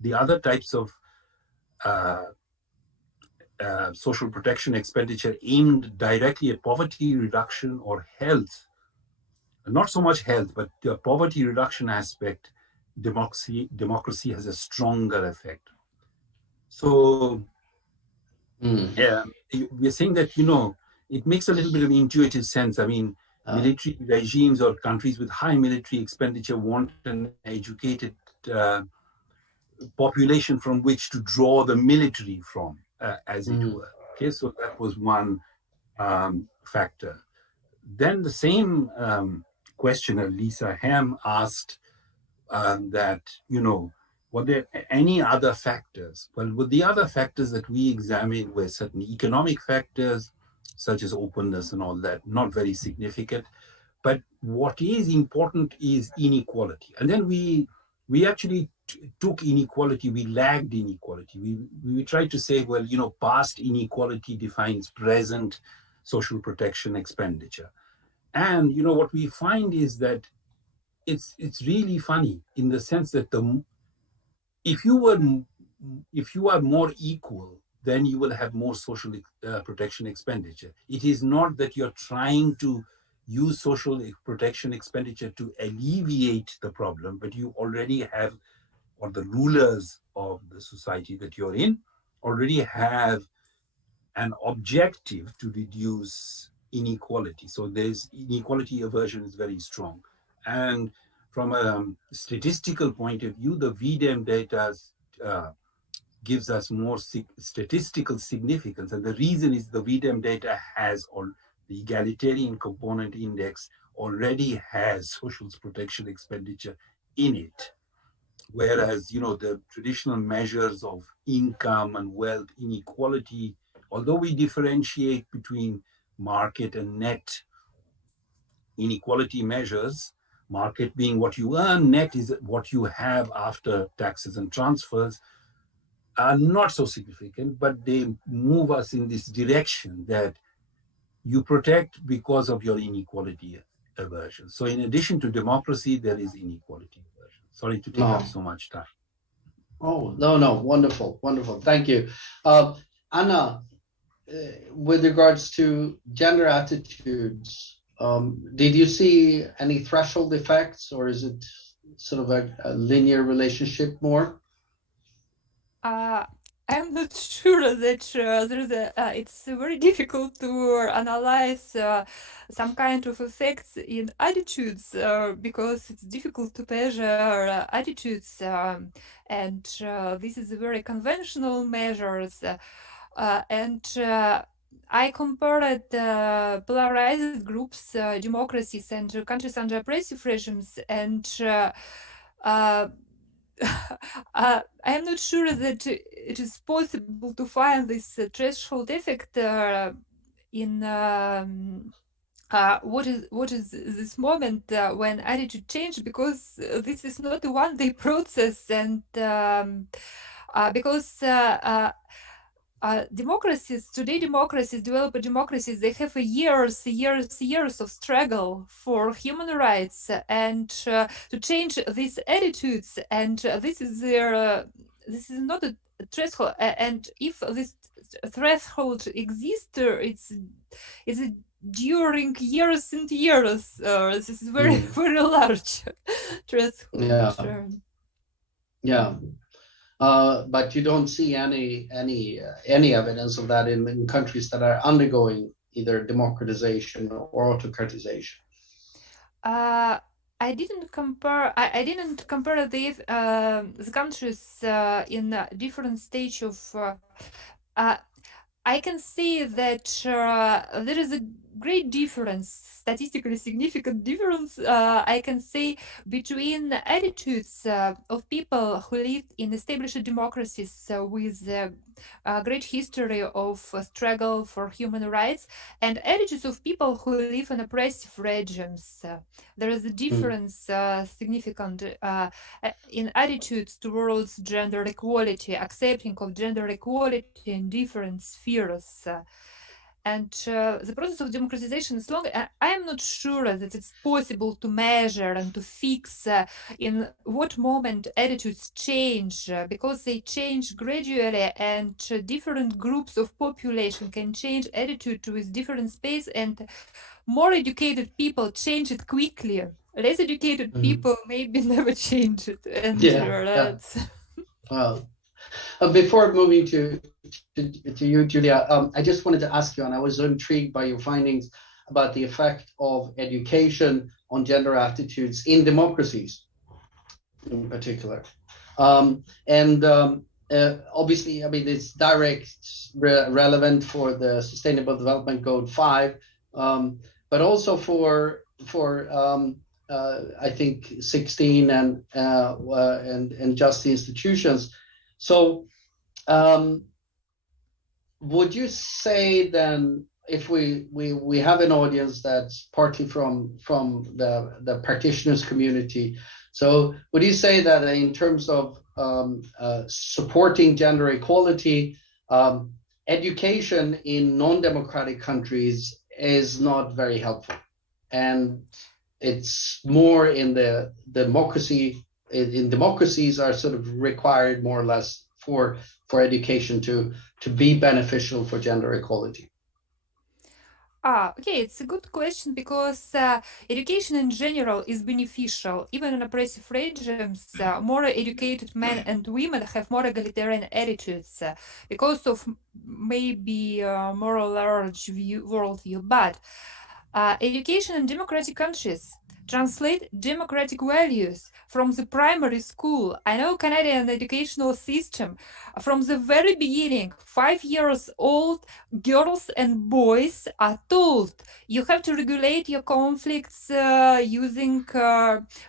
The other types of social protection expenditure aimed directly at poverty reduction or health, not so much health, but the poverty reduction aspect, democracy has a stronger effect. So we're saying that, it makes a little bit of intuitive sense. Military regimes or countries with high military expenditure want an educated population from which to draw the military from, as it were. Okay, so that was one factor. Then the same questioner, Lisa Ham, asked that, were there any other factors? Well, the other factors that we examined were certain economic factors, such as openness and all that, not very significant. But what is important is inequality. And then we actually took inequality, we lagged inequality. We tried to say, well, past inequality defines present social protection expenditure. And, what we find is that it's really funny in the sense that if you are more equal, then you will have more social protection expenditure. It is not that you're trying to use social protection expenditure to alleviate the problem, but you already have, or the rulers of the society that you're in already have an objective to reduce inequality. So there's inequality aversion is very strong. And from a statistical point of view, the V-Dem data gives us more statistical significance. And the reason is the V-Dem data has, or the egalitarian component index already has social protection expenditure in it. Whereas, the traditional measures of income and wealth inequality, although we differentiate between market and net inequality measures, market being what you earn, net is what you have after taxes and transfers, are not so significant, but they move us in this direction that you protect because of your inequality aversion. So in addition to democracy, there is inequality aversion. Sorry to take up so much time. Oh, no, wonderful. Thank you. Anna, with regards to gender attitudes, did you see any threshold effects, or is it sort of a linear relationship more? I'm not sure that it's very difficult to analyze some kind of effects in attitudes because it's difficult to measure attitudes, and this is a very conventional measures. I compared polarized groups, democracies, and countries under oppressive regimes, and I am not sure that it is possible to find this threshold effect in what is this moment when attitude change, because this is not a one-day process, and because developed democracies, they have years of struggle for human rights and to change these attitudes, and this is not a threshold, and if this threshold exists, it's during years and years. This is very large threshold. Yeah. But you don't see any evidence of that in countries that are undergoing either democratization or autocratization. I didn't compare the countries in a different stage of. I can see that there is a great difference, statistically significant difference, I can say, between attitudes of people who live in established democracies with a great history of struggle for human rights and attitudes of people who live in oppressive regimes. There is a difference significant in attitudes towards gender equality, accepting of gender equality in different spheres. And the process of democratization is long. I am not sure that it's possible to measure and to fix in what moment attitudes change, because they change gradually, and different groups of population can change attitude with different space, and more educated people change it quickly. Less educated people maybe never change it. And Well, before moving to you, Julia, I just wanted to ask you, and I was intrigued by your findings about the effect of education on gender attitudes in democracies in particular. Obviously, I mean, it's direct relevant for the Sustainable Development Goal 5, but also for I think 16 and just the institutions. So would you say then, if we have an audience that's partly from the practitioners community, so would you say that in terms of supporting gender equality, education in non-democratic countries is not very helpful, and it's more in the democracy, in democracies are sort of required more or less for education to be beneficial for gender equality? Okay, it's a good question, because education in general is beneficial. Even in oppressive regimes, more educated men and women have more egalitarian attitudes because of maybe more large worldview. But education in democratic countries translate democratic values from the primary school. I know Canadian educational system, from the very beginning, 5 years old girls and boys are told you have to regulate your conflicts using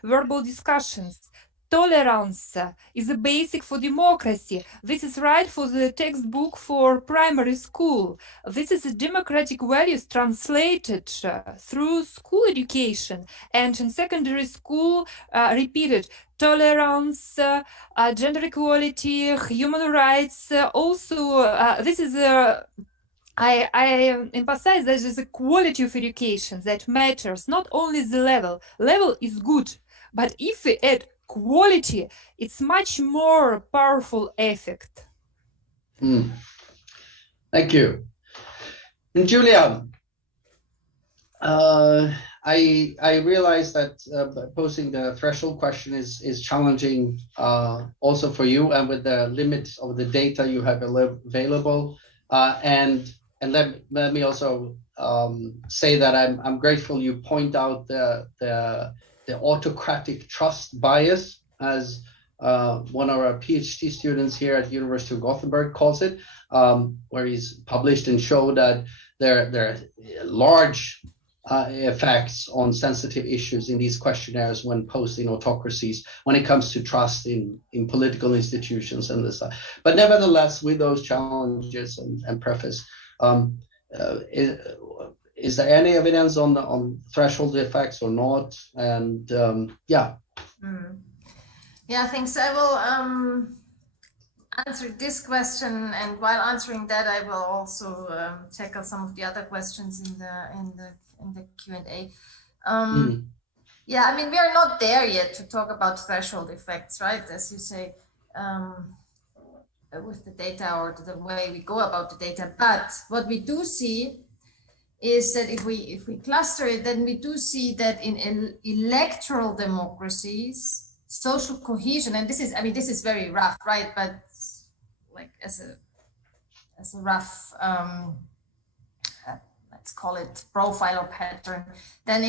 verbal discussions. Tolerance is a basic for democracy. This is right for the textbook for primary school. This is the democratic values translated through school education, and in secondary school repeated. Tolerance, gender equality, human rights. Also, this is I emphasize that there's a quality of education that matters, not only the level. Level is good, but if we add quality, it's much more powerful effect. Thank you. And Julia, I realize that posing the threshold question is challenging also for you, and with the limits of the data you have available. And let me also say that I'm grateful you point out the autocratic trust bias, as one of our PhD students here at the University of Gothenburg calls it, where he's published and showed that there are large effects on sensitive issues in these questionnaires when posting autocracies, when it comes to trust in political institutions and this. But nevertheless, with those challenges and preface, is there any evidence on threshold effects or not? And yeah. Yeah, thanks. I will answer this question, and while answering that, I will also tackle some of the other questions in the Q&A. Yeah, I mean, we are not there yet to talk about threshold effects, right? As you say, with the data or the way we go about the data. But what we do see is that if we cluster it, then we do see that in electoral democracies, social cohesion, and this is very rough, right? But like as a rough, let's call it profile or pattern, then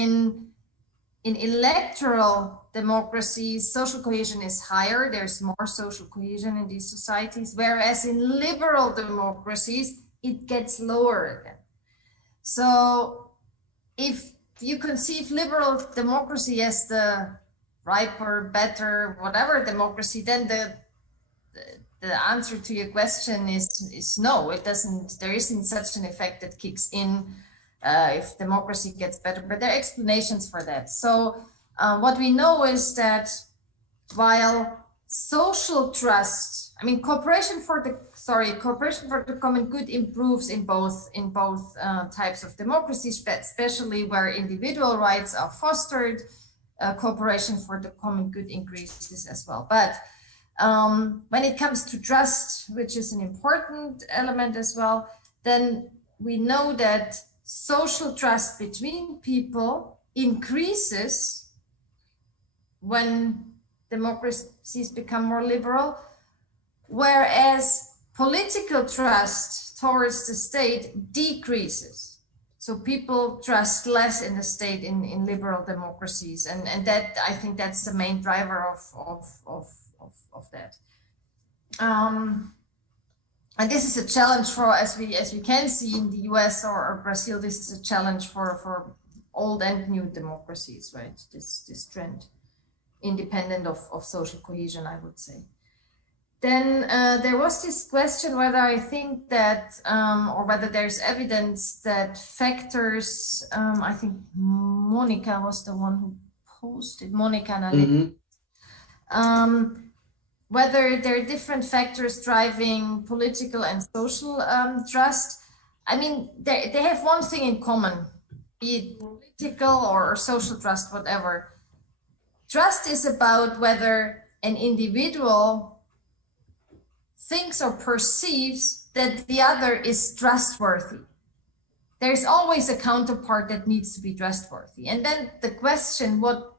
in electoral democracies, social cohesion is higher. There's more social cohesion in these societies, whereas in liberal democracies, it gets lower again. So if you conceive liberal democracy as the riper, better, whatever democracy, then the answer to your question is no, it doesn't. There isn't such an effect that kicks in if democracy gets better, but there are explanations for that. So what we know is that while social trust, I mean, cooperation for the common good improves in both types of democracies, especially where individual rights are fostered. Cooperation for the common good increases as well. But when it comes to trust, which is an important element as well, then we know that social trust between people increases when democracies become more liberal, whereas political trust towards the state decreases. So people trust less in the state in liberal democracies, and that, I think that's the main driver of that. And this is a challenge for, as we can see in the US or Brazil, this is a challenge for old and new democracies, right? This trend, independent of social cohesion, I would say. Then there was this question whether I think that, or whether there's evidence that factors, I think Monica was the one who posted, Monica and whether there are different factors driving political and social trust. I mean, they have one thing in common, be it political or social trust, whatever. Trust is about whether an individual thinks or perceives that the other is trustworthy. There's always a counterpart that needs to be trustworthy. And then the question, what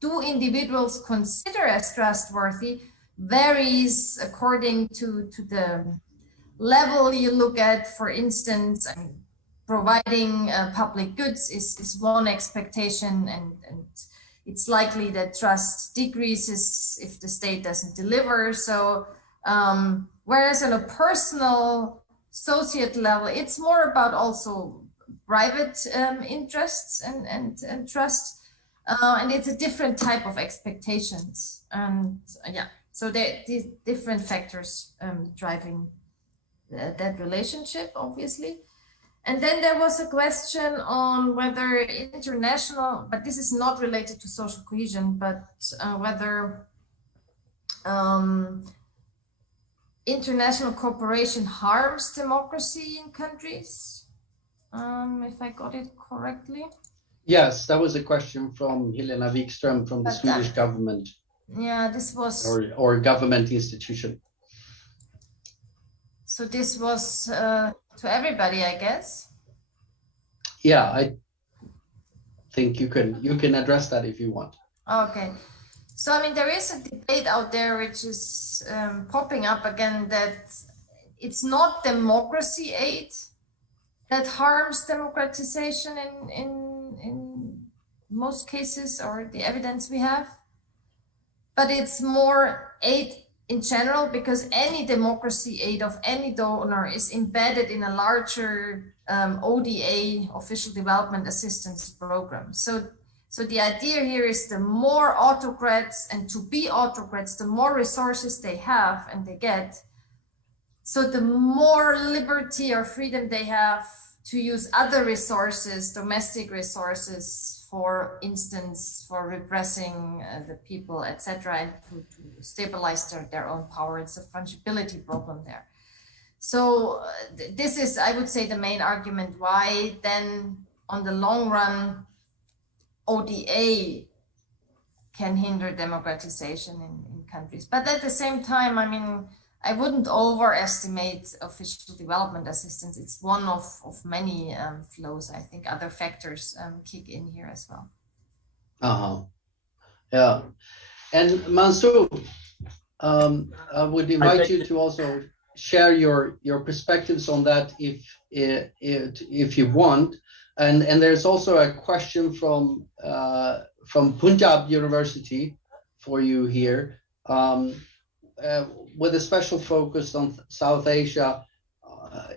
do individuals consider as trustworthy, varies according to the level you look at. For instance, I mean, providing public goods is one expectation, and it's likely that trust decreases if the state doesn't deliver. So whereas on a personal societal level, it's more about also private interests and trust, and it's a different type of expectations. And yeah, so these different factors driving that relationship, obviously. And then there was a question on whether international, but this is not related to social cohesion, but whether international cooperation harms democracy in countries, if I got it correctly. Yes, that was a question from Helena Wikström from the Swedish government. Yeah, this was, or government institution. so this was to everybody, I guess. Yeah, I think you can address that if you want. Okay. So, I mean, there is a debate out there which is popping up again, that it's not democracy aid that harms democratization in most cases, or the evidence we have, but it's more aid in general, because any democracy aid of any donor is embedded in a larger ODA, official development assistance program. So the idea here is the more autocrats, and to be autocrats, the more resources they have and they get, so the more liberty or freedom they have to use other resources, domestic resources, for instance, for repressing the people, etc., and to stabilize their own power. It's a fungibility problem there. So this is, I would say, the main argument why then on the long run, ODA can hinder democratization in countries. But at the same time, I mean, I wouldn't overestimate official development assistance. It's one of many flows. I think other factors kick in here as well. Yeah. And Mansoob, I would invite you to also share your perspectives on that if you want. And there's also a question from Punjab University for you here, with a special focus on South Asia,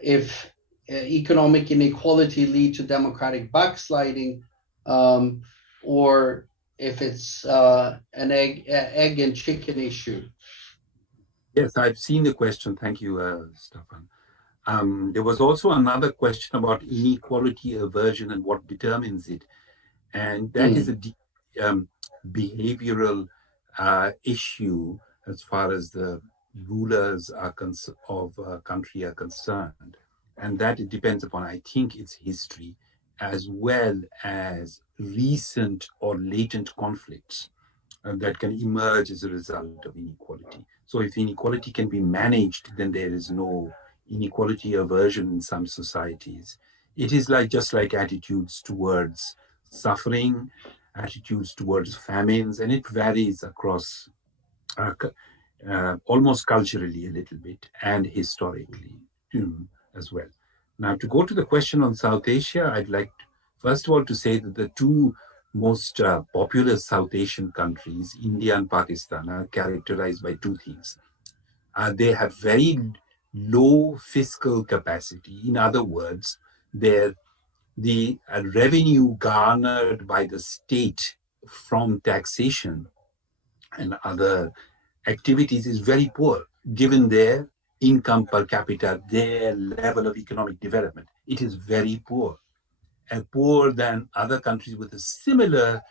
if economic inequality lead to democratic backsliding, or if it's an egg and chicken issue. Yes, I've seen the question. Thank you, Staffan. There was also another question about inequality aversion and what determines it. And that is a deep behavioral issue as far as the rulers of a country are concerned. And that it depends upon, I think, its history, as well as recent or latent conflicts that can emerge as a result of inequality. So if inequality can be managed, then there is no inequality aversion in some societies. It is just like attitudes towards suffering, attitudes towards famines, and it varies across almost culturally a little bit and historically as well. Now, to go to the question on South Asia, I'd like, first of all, to say that the two most populous South Asian countries, India and Pakistan, are characterized by two things. They have very low fiscal capacity. In other words, the revenue garnered by the state from taxation and other activities is very poor, given their income per capita, their level of economic development. It is very poor, and poorer than other countries with a similar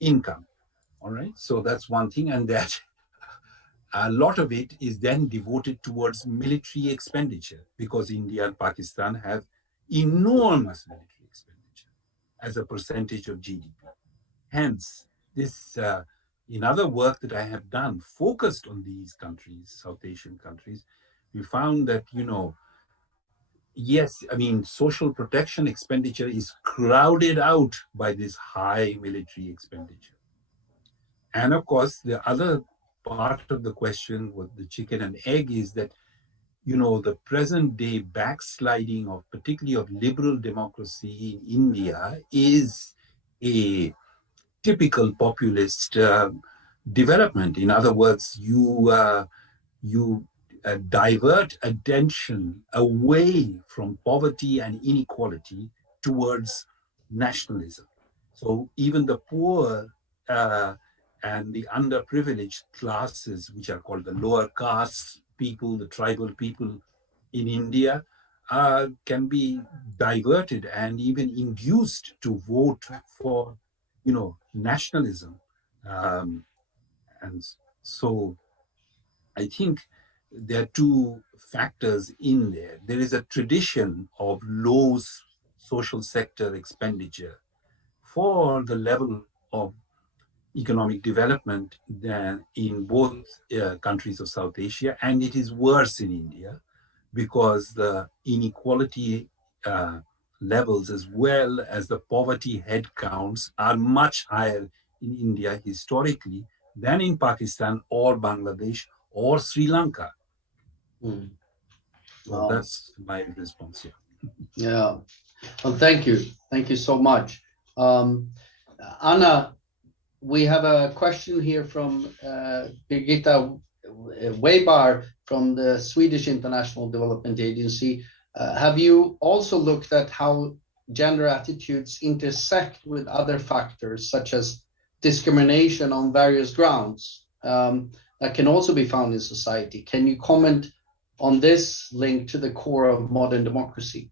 income. All right, so that's one thing, and that a lot of it is then devoted towards military expenditure, because India and Pakistan have enormous military expenditure as a percentage of GDP. Hence, this, in other work that I have done, focused on these countries, South Asian countries, we found that, yes, I mean, social protection expenditure is crowded out by this high military expenditure. And of course, the other part of the question with the chicken and egg is that, the present day backsliding of, particularly of liberal democracy in India, is a typical populist development. In other words, you divert attention away from poverty and inequality towards nationalism. So even the poor and the underprivileged classes, which are called the lower caste people, the tribal people in India, can be diverted and even induced to vote for, nationalism. And so I think there are two factors in there. There is a tradition of low social sector expenditure for the level of economic development than in both countries of South Asia, and it is worse in India because the inequality levels as well as the poverty head counts are much higher in India historically than in Pakistan or Bangladesh or Sri Lanka. Mm. So that's my response here. Yeah. Well, thank you. Thank you so much. Anna, we have a question here from Birgitta Weibar from the Swedish International Development Agency. Have you also looked at how gender attitudes intersect with other factors such as discrimination on various grounds that can also be found in society? Can you comment on this link to the core of modern democracy?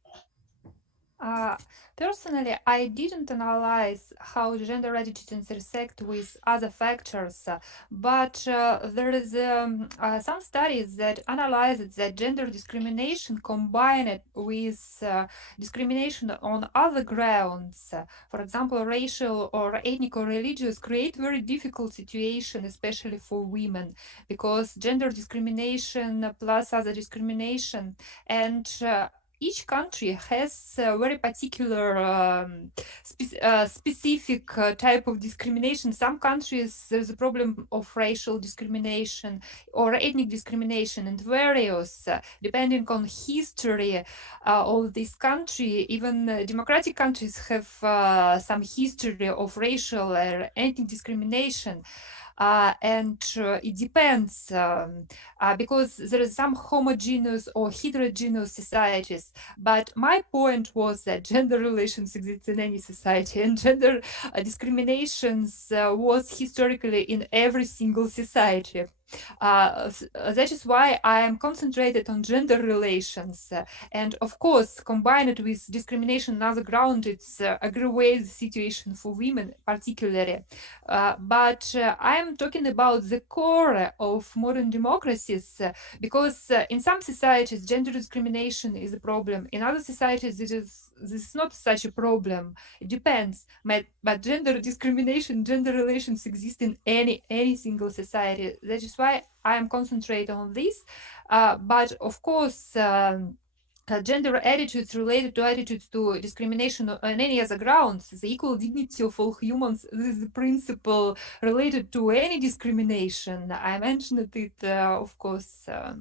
Personally, I didn't analyze how gender attitudes intersect with other factors, but there is some studies that analyze that gender discrimination combined with discrimination on other grounds, for example, racial or ethnic or religious, create very difficult situation, especially for women, because gender discrimination plus other discrimination and each country has a very particular specific type of discrimination. Some countries there's a problem of racial discrimination or ethnic discrimination, and various depending on history of this country. Even democratic countries have some history of racial or ethnic discrimination. And it depends because there is some homogeneous or heterogeneous societies. But my point was that gender relations exist in any society, and gender discriminations was historically in every single society. That is why I am concentrated on gender relations, and of course, combined with discrimination on other ground, it's aggravates the situation for women particularly. But I am talking about the core of modern democracies, because in some societies, gender discrimination is a problem. In other societies, this is not such a problem. It depends. But gender discrimination, gender relations exist in any single society. That is why I am concentrating on this. But of course, gender attitudes related to attitudes to discrimination on any other grounds, the equal dignity of all humans, this is the principle related to any discrimination. I mentioned it, of course. So,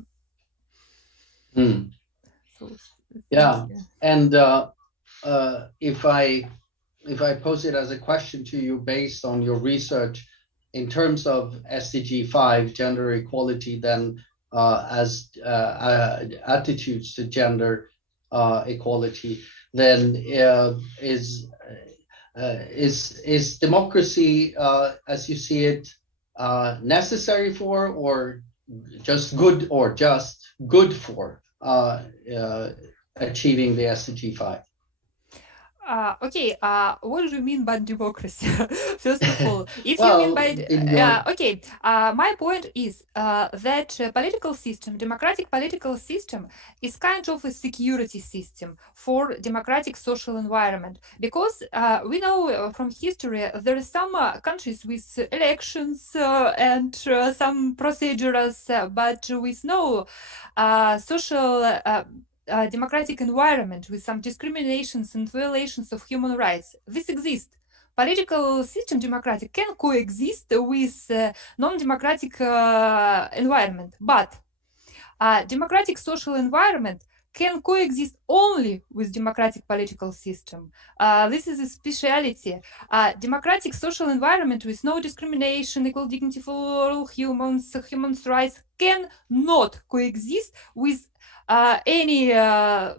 yeah, and if I pose it as a question to you based on your research in terms of SDG 5, gender equality, then as attitudes to gender equality, then is democracy, as you see it, necessary for, or just good for achieving the SDG 5? Okay, what do you mean by democracy? First of all, if you mean by my point is that political system, democratic political system, is kind of a security system for democratic social environment, because we know from history there are some countries with elections and some procedures, but with no social democratic environment, with some discriminations and violations of human rights. This exists. Political system democratic can coexist with non-democratic environment, but democratic social environment can coexist only with democratic political system. This is a speciality. Democratic social environment with no discrimination, equal dignity for all humans, human rights cannot coexist with any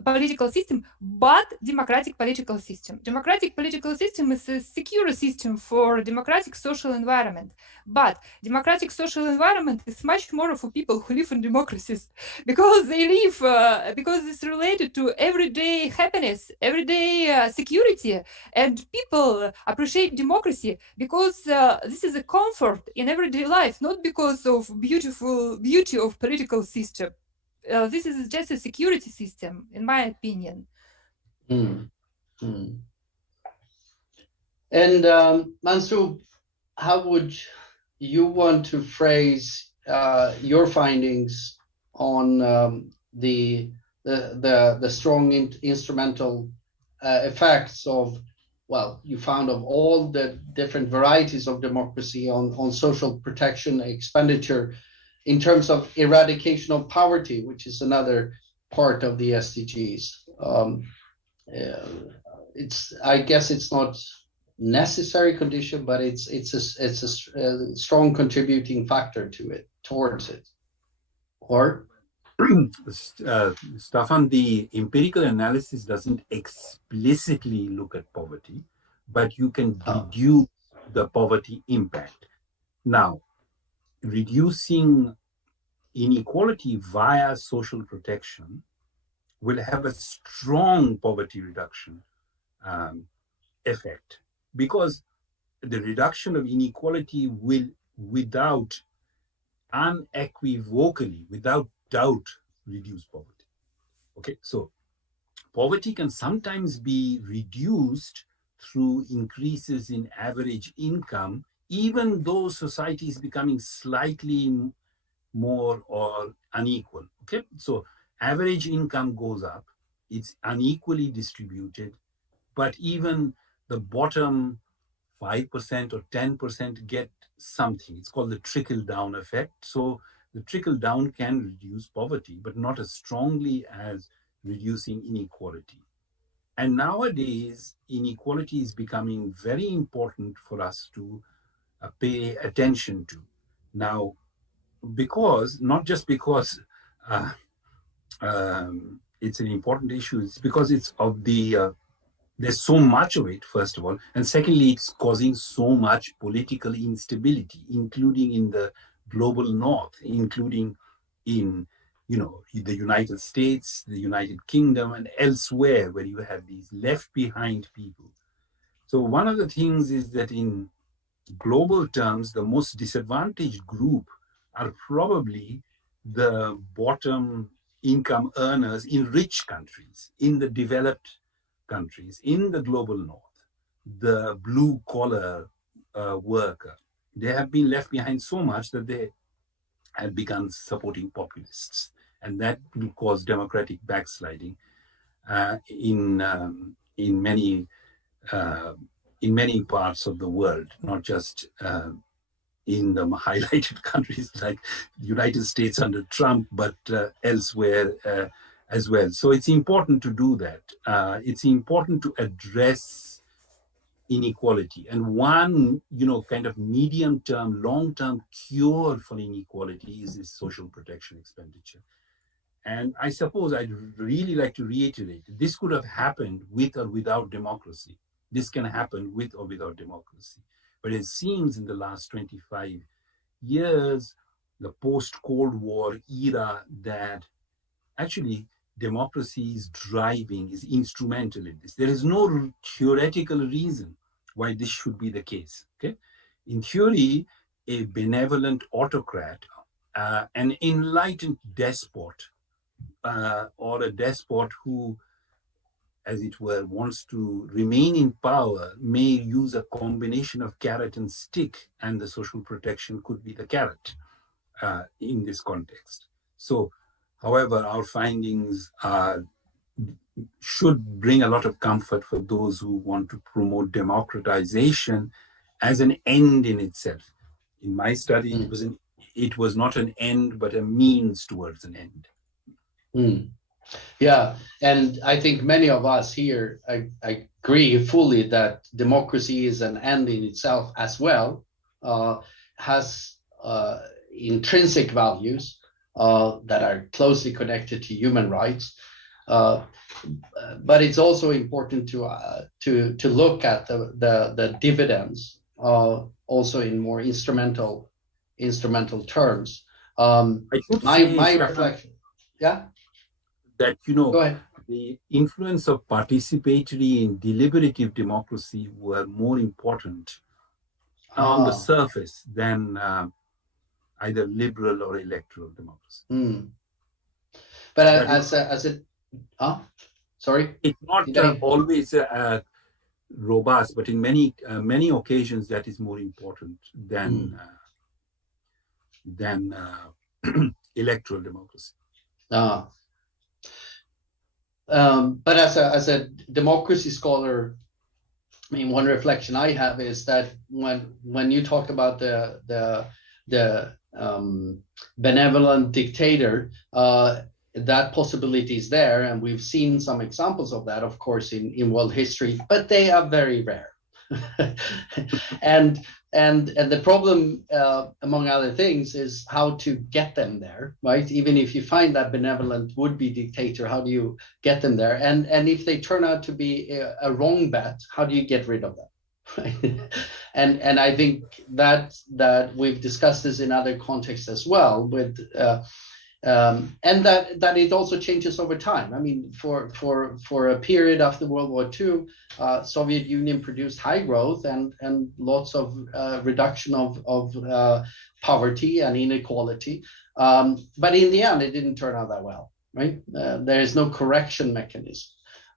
political system but democratic political system. Democratic political system is a secure system for democratic social environment, but democratic social environment is much more for people who live in democracies, because they live because it's related to everyday happiness, everyday security, and people appreciate democracy because this is a comfort in everyday life, not because of beauty of political system. This is just a security system, in my opinion. And Mansoob, how would you want to phrase your findings on the strong instrumental effects of, well, you found of all the different varieties of democracy on social protection expenditure in terms of eradication of poverty, which is another part of the SDGs. I guess it's not necessary condition, but it's a strong contributing factor to it, towards it. Or Staffan, the empirical analysis doesn't explicitly look at poverty, but you can deduce the poverty impact. Now, reducing inequality via social protection will have a strong poverty reduction effect, because the reduction of inequality will, unequivocally, without doubt, reduce poverty. Okay, so poverty can sometimes be reduced through increases in average income, even though society is becoming slightly more or unequal. Okay, so average income goes up, it's unequally distributed, but even the bottom 5% or 10% get something. It's called the trickle-down effect. So the trickle-down can reduce poverty, but not as strongly as reducing inequality. And nowadays, inequality is becoming very important for us to pay attention to. Now, not just because it's an important issue, it's because it's of the there's so much of it, first of all, and secondly, it's causing so much political instability, including in the global north, including in the United States, the United Kingdom, and elsewhere, where you have these left behind people. So one of the things is that in global terms, the most disadvantaged group are probably the bottom income earners in rich countries, in the developed countries, in the global north, the blue collar worker. They have been left behind so much that they have begun supporting populists, and that will cause democratic backsliding in many parts of the world, not just in the highlighted countries like the United States under Trump, but elsewhere as well. So it's important to do that. It's important to address inequality. And one, kind of medium-term, long-term cure for inequality is this social protection expenditure. And I suppose I'd really like to reiterate, this could have happened with or without democracy. This can happen with or without democracy. But it seems in the last 25 years, the post-Cold War era, that actually democracy is instrumental in this. There is no theoretical reason why this should be the case. Okay, in theory, a benevolent autocrat, an enlightened despot, or a despot who, as it were, wants to remain in power, may use a combination of carrot and stick, and the social protection could be the carrot in this context. So, however, our findings should bring a lot of comfort for those who want to promote democratization as an end in itself. In my study, it was not an end, but a means towards an end. Yeah, and I think many of us here agree fully that democracy is an end in itself as well, has intrinsic values that are closely connected to human rights. But it's also important to look at the dividends also in more instrumental terms. My reflection, yeah. That Go ahead. The influence of participatory and deliberative democracy were more important on the surface than either liberal or electoral democracy. But sorry, it's not always robust, but in many occasions that is more important than electoral democracy. But as a democracy scholar, I mean, one reflection I have is that when you talk about the benevolent dictator, that possibility is there, and we've seen some examples of that, of course, in world history, but they are very rare. and the problem, among other things, is how to get them there, right? Even if you find that benevolent would-be dictator, how do you get them there? And if they turn out to be a wrong bet, how do you get rid of them? Right? and I think that we've discussed this in other contexts as well, with and that it also changes over time. I mean, for a period after World War II, Soviet Union produced high growth and lots of reduction of poverty and inequality. But in the end, it didn't turn out that well, right? There is no correction mechanism.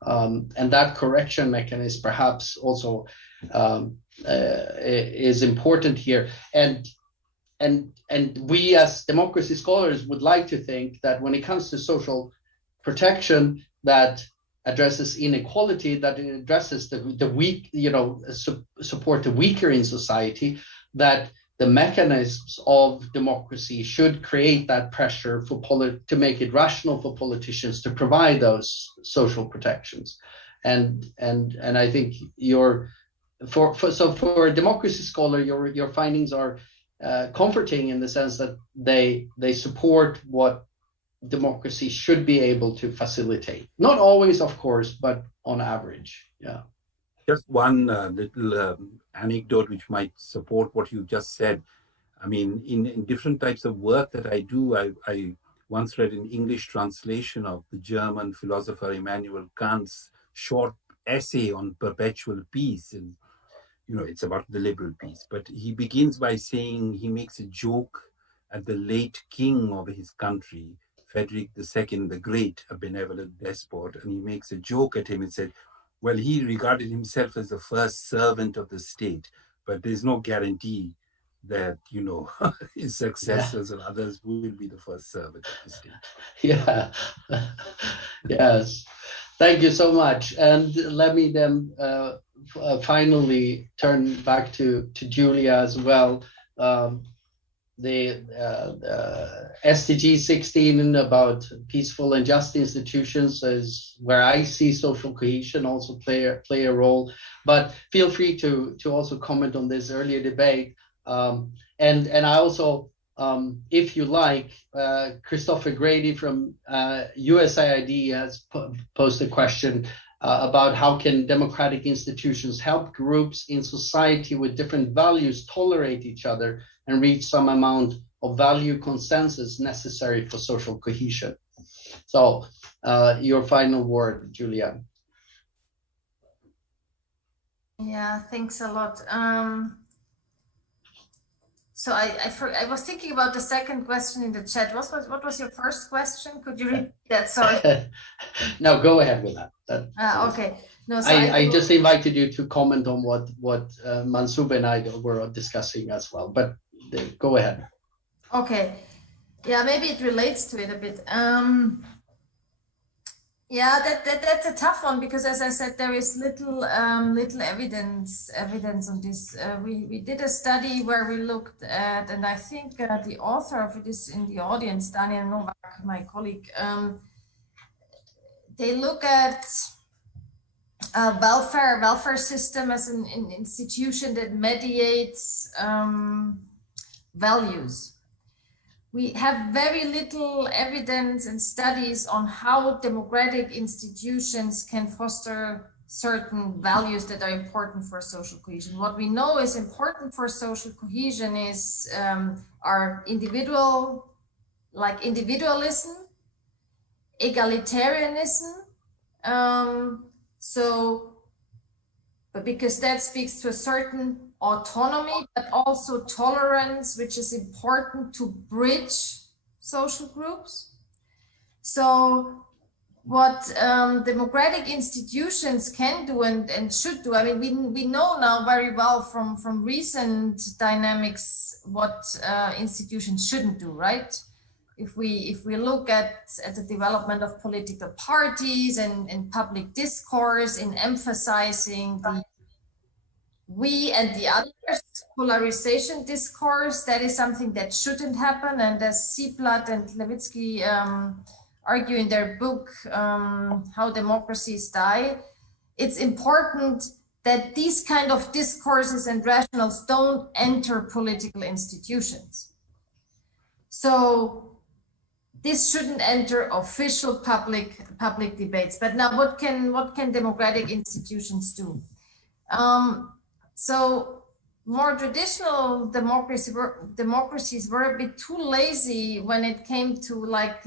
And that correction mechanism perhaps also is important here. And we as democracy scholars would like to think that when it comes to social protection that addresses inequality, that it addresses the weak, support the weaker in society, that the mechanisms of democracy should create that pressure to make it rational for politicians to provide those social protections. And I think for a democracy scholar, your findings are comforting in the sense that they support what democracy should be able to facilitate. Not always, of course, but on average. Yeah. Just one little anecdote which might support what you just said. I mean, in different types of work that I do, I once read an English translation of the German philosopher Immanuel Kant's short essay on perpetual peace. And it's about the liberal peace, but he begins by saying, he makes a joke at the late king of his country, Frederick II the Great, a benevolent despot, and he makes a joke at him and said, well, he regarded himself as the first servant of the state, but there's no guarantee that, his successors or others will be the first servant of the state. Yeah. Yes. Thank you so much. And let me then finally turn back to Julia as well. The SDG 16 about peaceful and just institutions is where I see social cohesion also play a role. But feel free to also comment on this earlier debate. And I also, if you like, Christopher Grady from USAID has posed a question about how can democratic institutions help groups in society with different values tolerate each other and reach some amount of value consensus necessary for social cohesion. So your final word, Julia. Yeah, thanks a lot. So I was thinking about the second question in the chat. What was your first question? Could you repeat that? Sorry. No, go ahead with that. Okay. No, so I just invited you to comment on what Mansoob and I were discussing as well, but go ahead. Okay. Yeah, maybe it relates to it a bit. Yeah, that's a tough one because, as I said, there is little evidence on this. We did a study where we looked at, and I think the author of it is in the audience, Daniel Novak, my colleague. They look at welfare system as an institution that mediates values. We have very little evidence and studies on how democratic institutions can foster certain values that are important for social cohesion. What we know is important for social cohesion is our individualism, egalitarianism. But because that speaks to a certain autonomy, but also tolerance, which is important to bridge social groups. So what democratic institutions can do and should do. I mean, we know now very well from recent dynamics what institutions shouldn't do, right? If we look at the development of political parties and public discourse in emphasizing the we and the others polarization discourse, that is something that shouldn't happen. And as Seeblatt and Levitsky argue in their book, How Democracies Die, it's important that these kind of discourses and rationals don't enter political institutions. So this shouldn't enter official public debates. But now what can democratic institutions do? So more traditional democracies were a bit too lazy when it came to like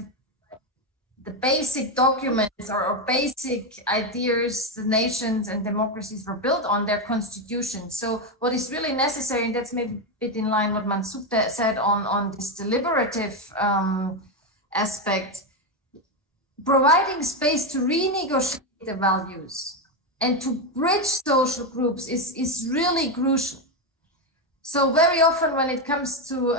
the basic documents or basic ideas the nations and democracies were built on, their constitutions. So what is really necessary, and that's maybe a bit in line what Mansoob said on this deliberative aspect, providing space to renegotiate the values and to bridge social groups is really crucial. So very often when it comes to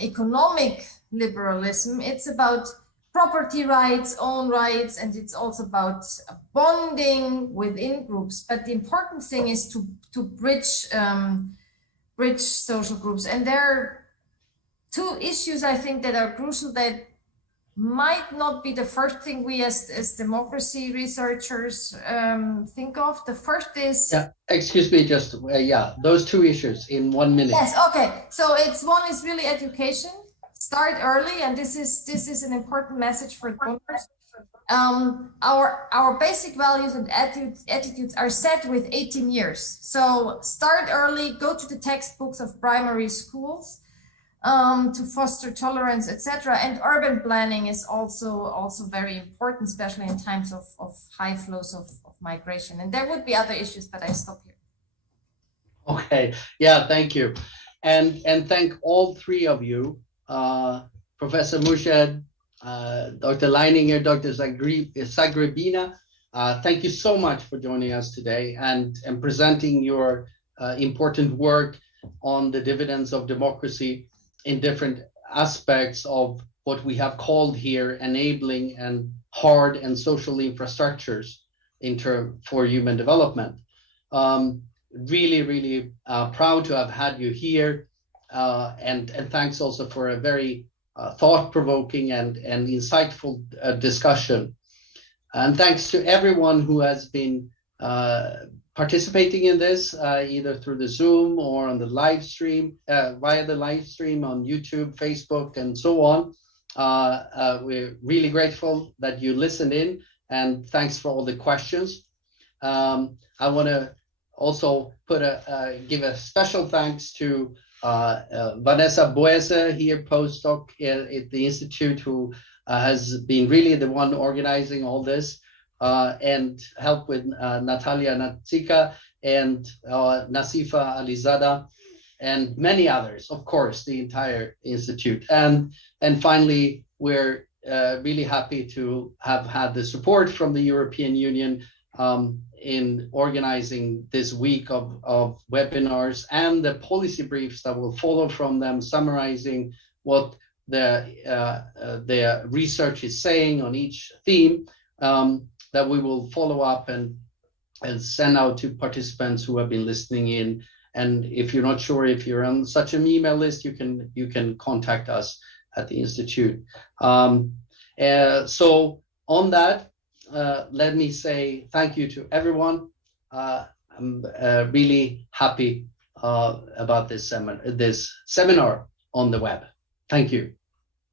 economic liberalism, it's about property rights, own rights, and it's also about bonding within groups. But the important thing is to bridge social groups. And there are two issues I think that are crucial that might not be the first thing we as democracy researchers think of. The first is... Yeah, excuse me, just, yeah, those two issues in 1 minute. Yes, okay. So one is really education. Start early, and this is an important message for donors. Our basic values and attitudes are set with 18 years. So start early, go to the textbooks of primary schools, to foster tolerance, etc. And urban planning is also very important, especially in times of high flows of migration. And there would be other issues, but I stop here. Okay, yeah, thank you. And thank all three of you, Professor Murshed, Dr. Leininger, Dr. Zagrebina. Thank you so much for joining us today and presenting your important work on the dividends of democracy in different aspects of what we have called here enabling and hard and social infrastructures for human development. Really proud to have had you here, and thanks also for a very thought-provoking and insightful discussion. And thanks to everyone who has been participating in this, either through the Zoom or on the live stream, via the live stream on YouTube, Facebook, and so on. We're really grateful that you listened in, and thanks for all the questions. I want to also give a special thanks to Vanessa Boese here, postdoc at the Institute, who has been really the one organizing all this. And help with Natalia Natsika and Nasifa Alizada and many others, of course, the entire institute. And finally, we're really happy to have had the support from the European Union in organizing this week of webinars and the policy briefs that will follow from them, summarizing what the research is saying on each theme. That we will follow up and send out to participants who have been listening in. And if you're not sure if you're on such an email list, you can contact us at the Institute. So on that, let me say thank you to everyone. I'm really happy about this seminar on the web. Thank you.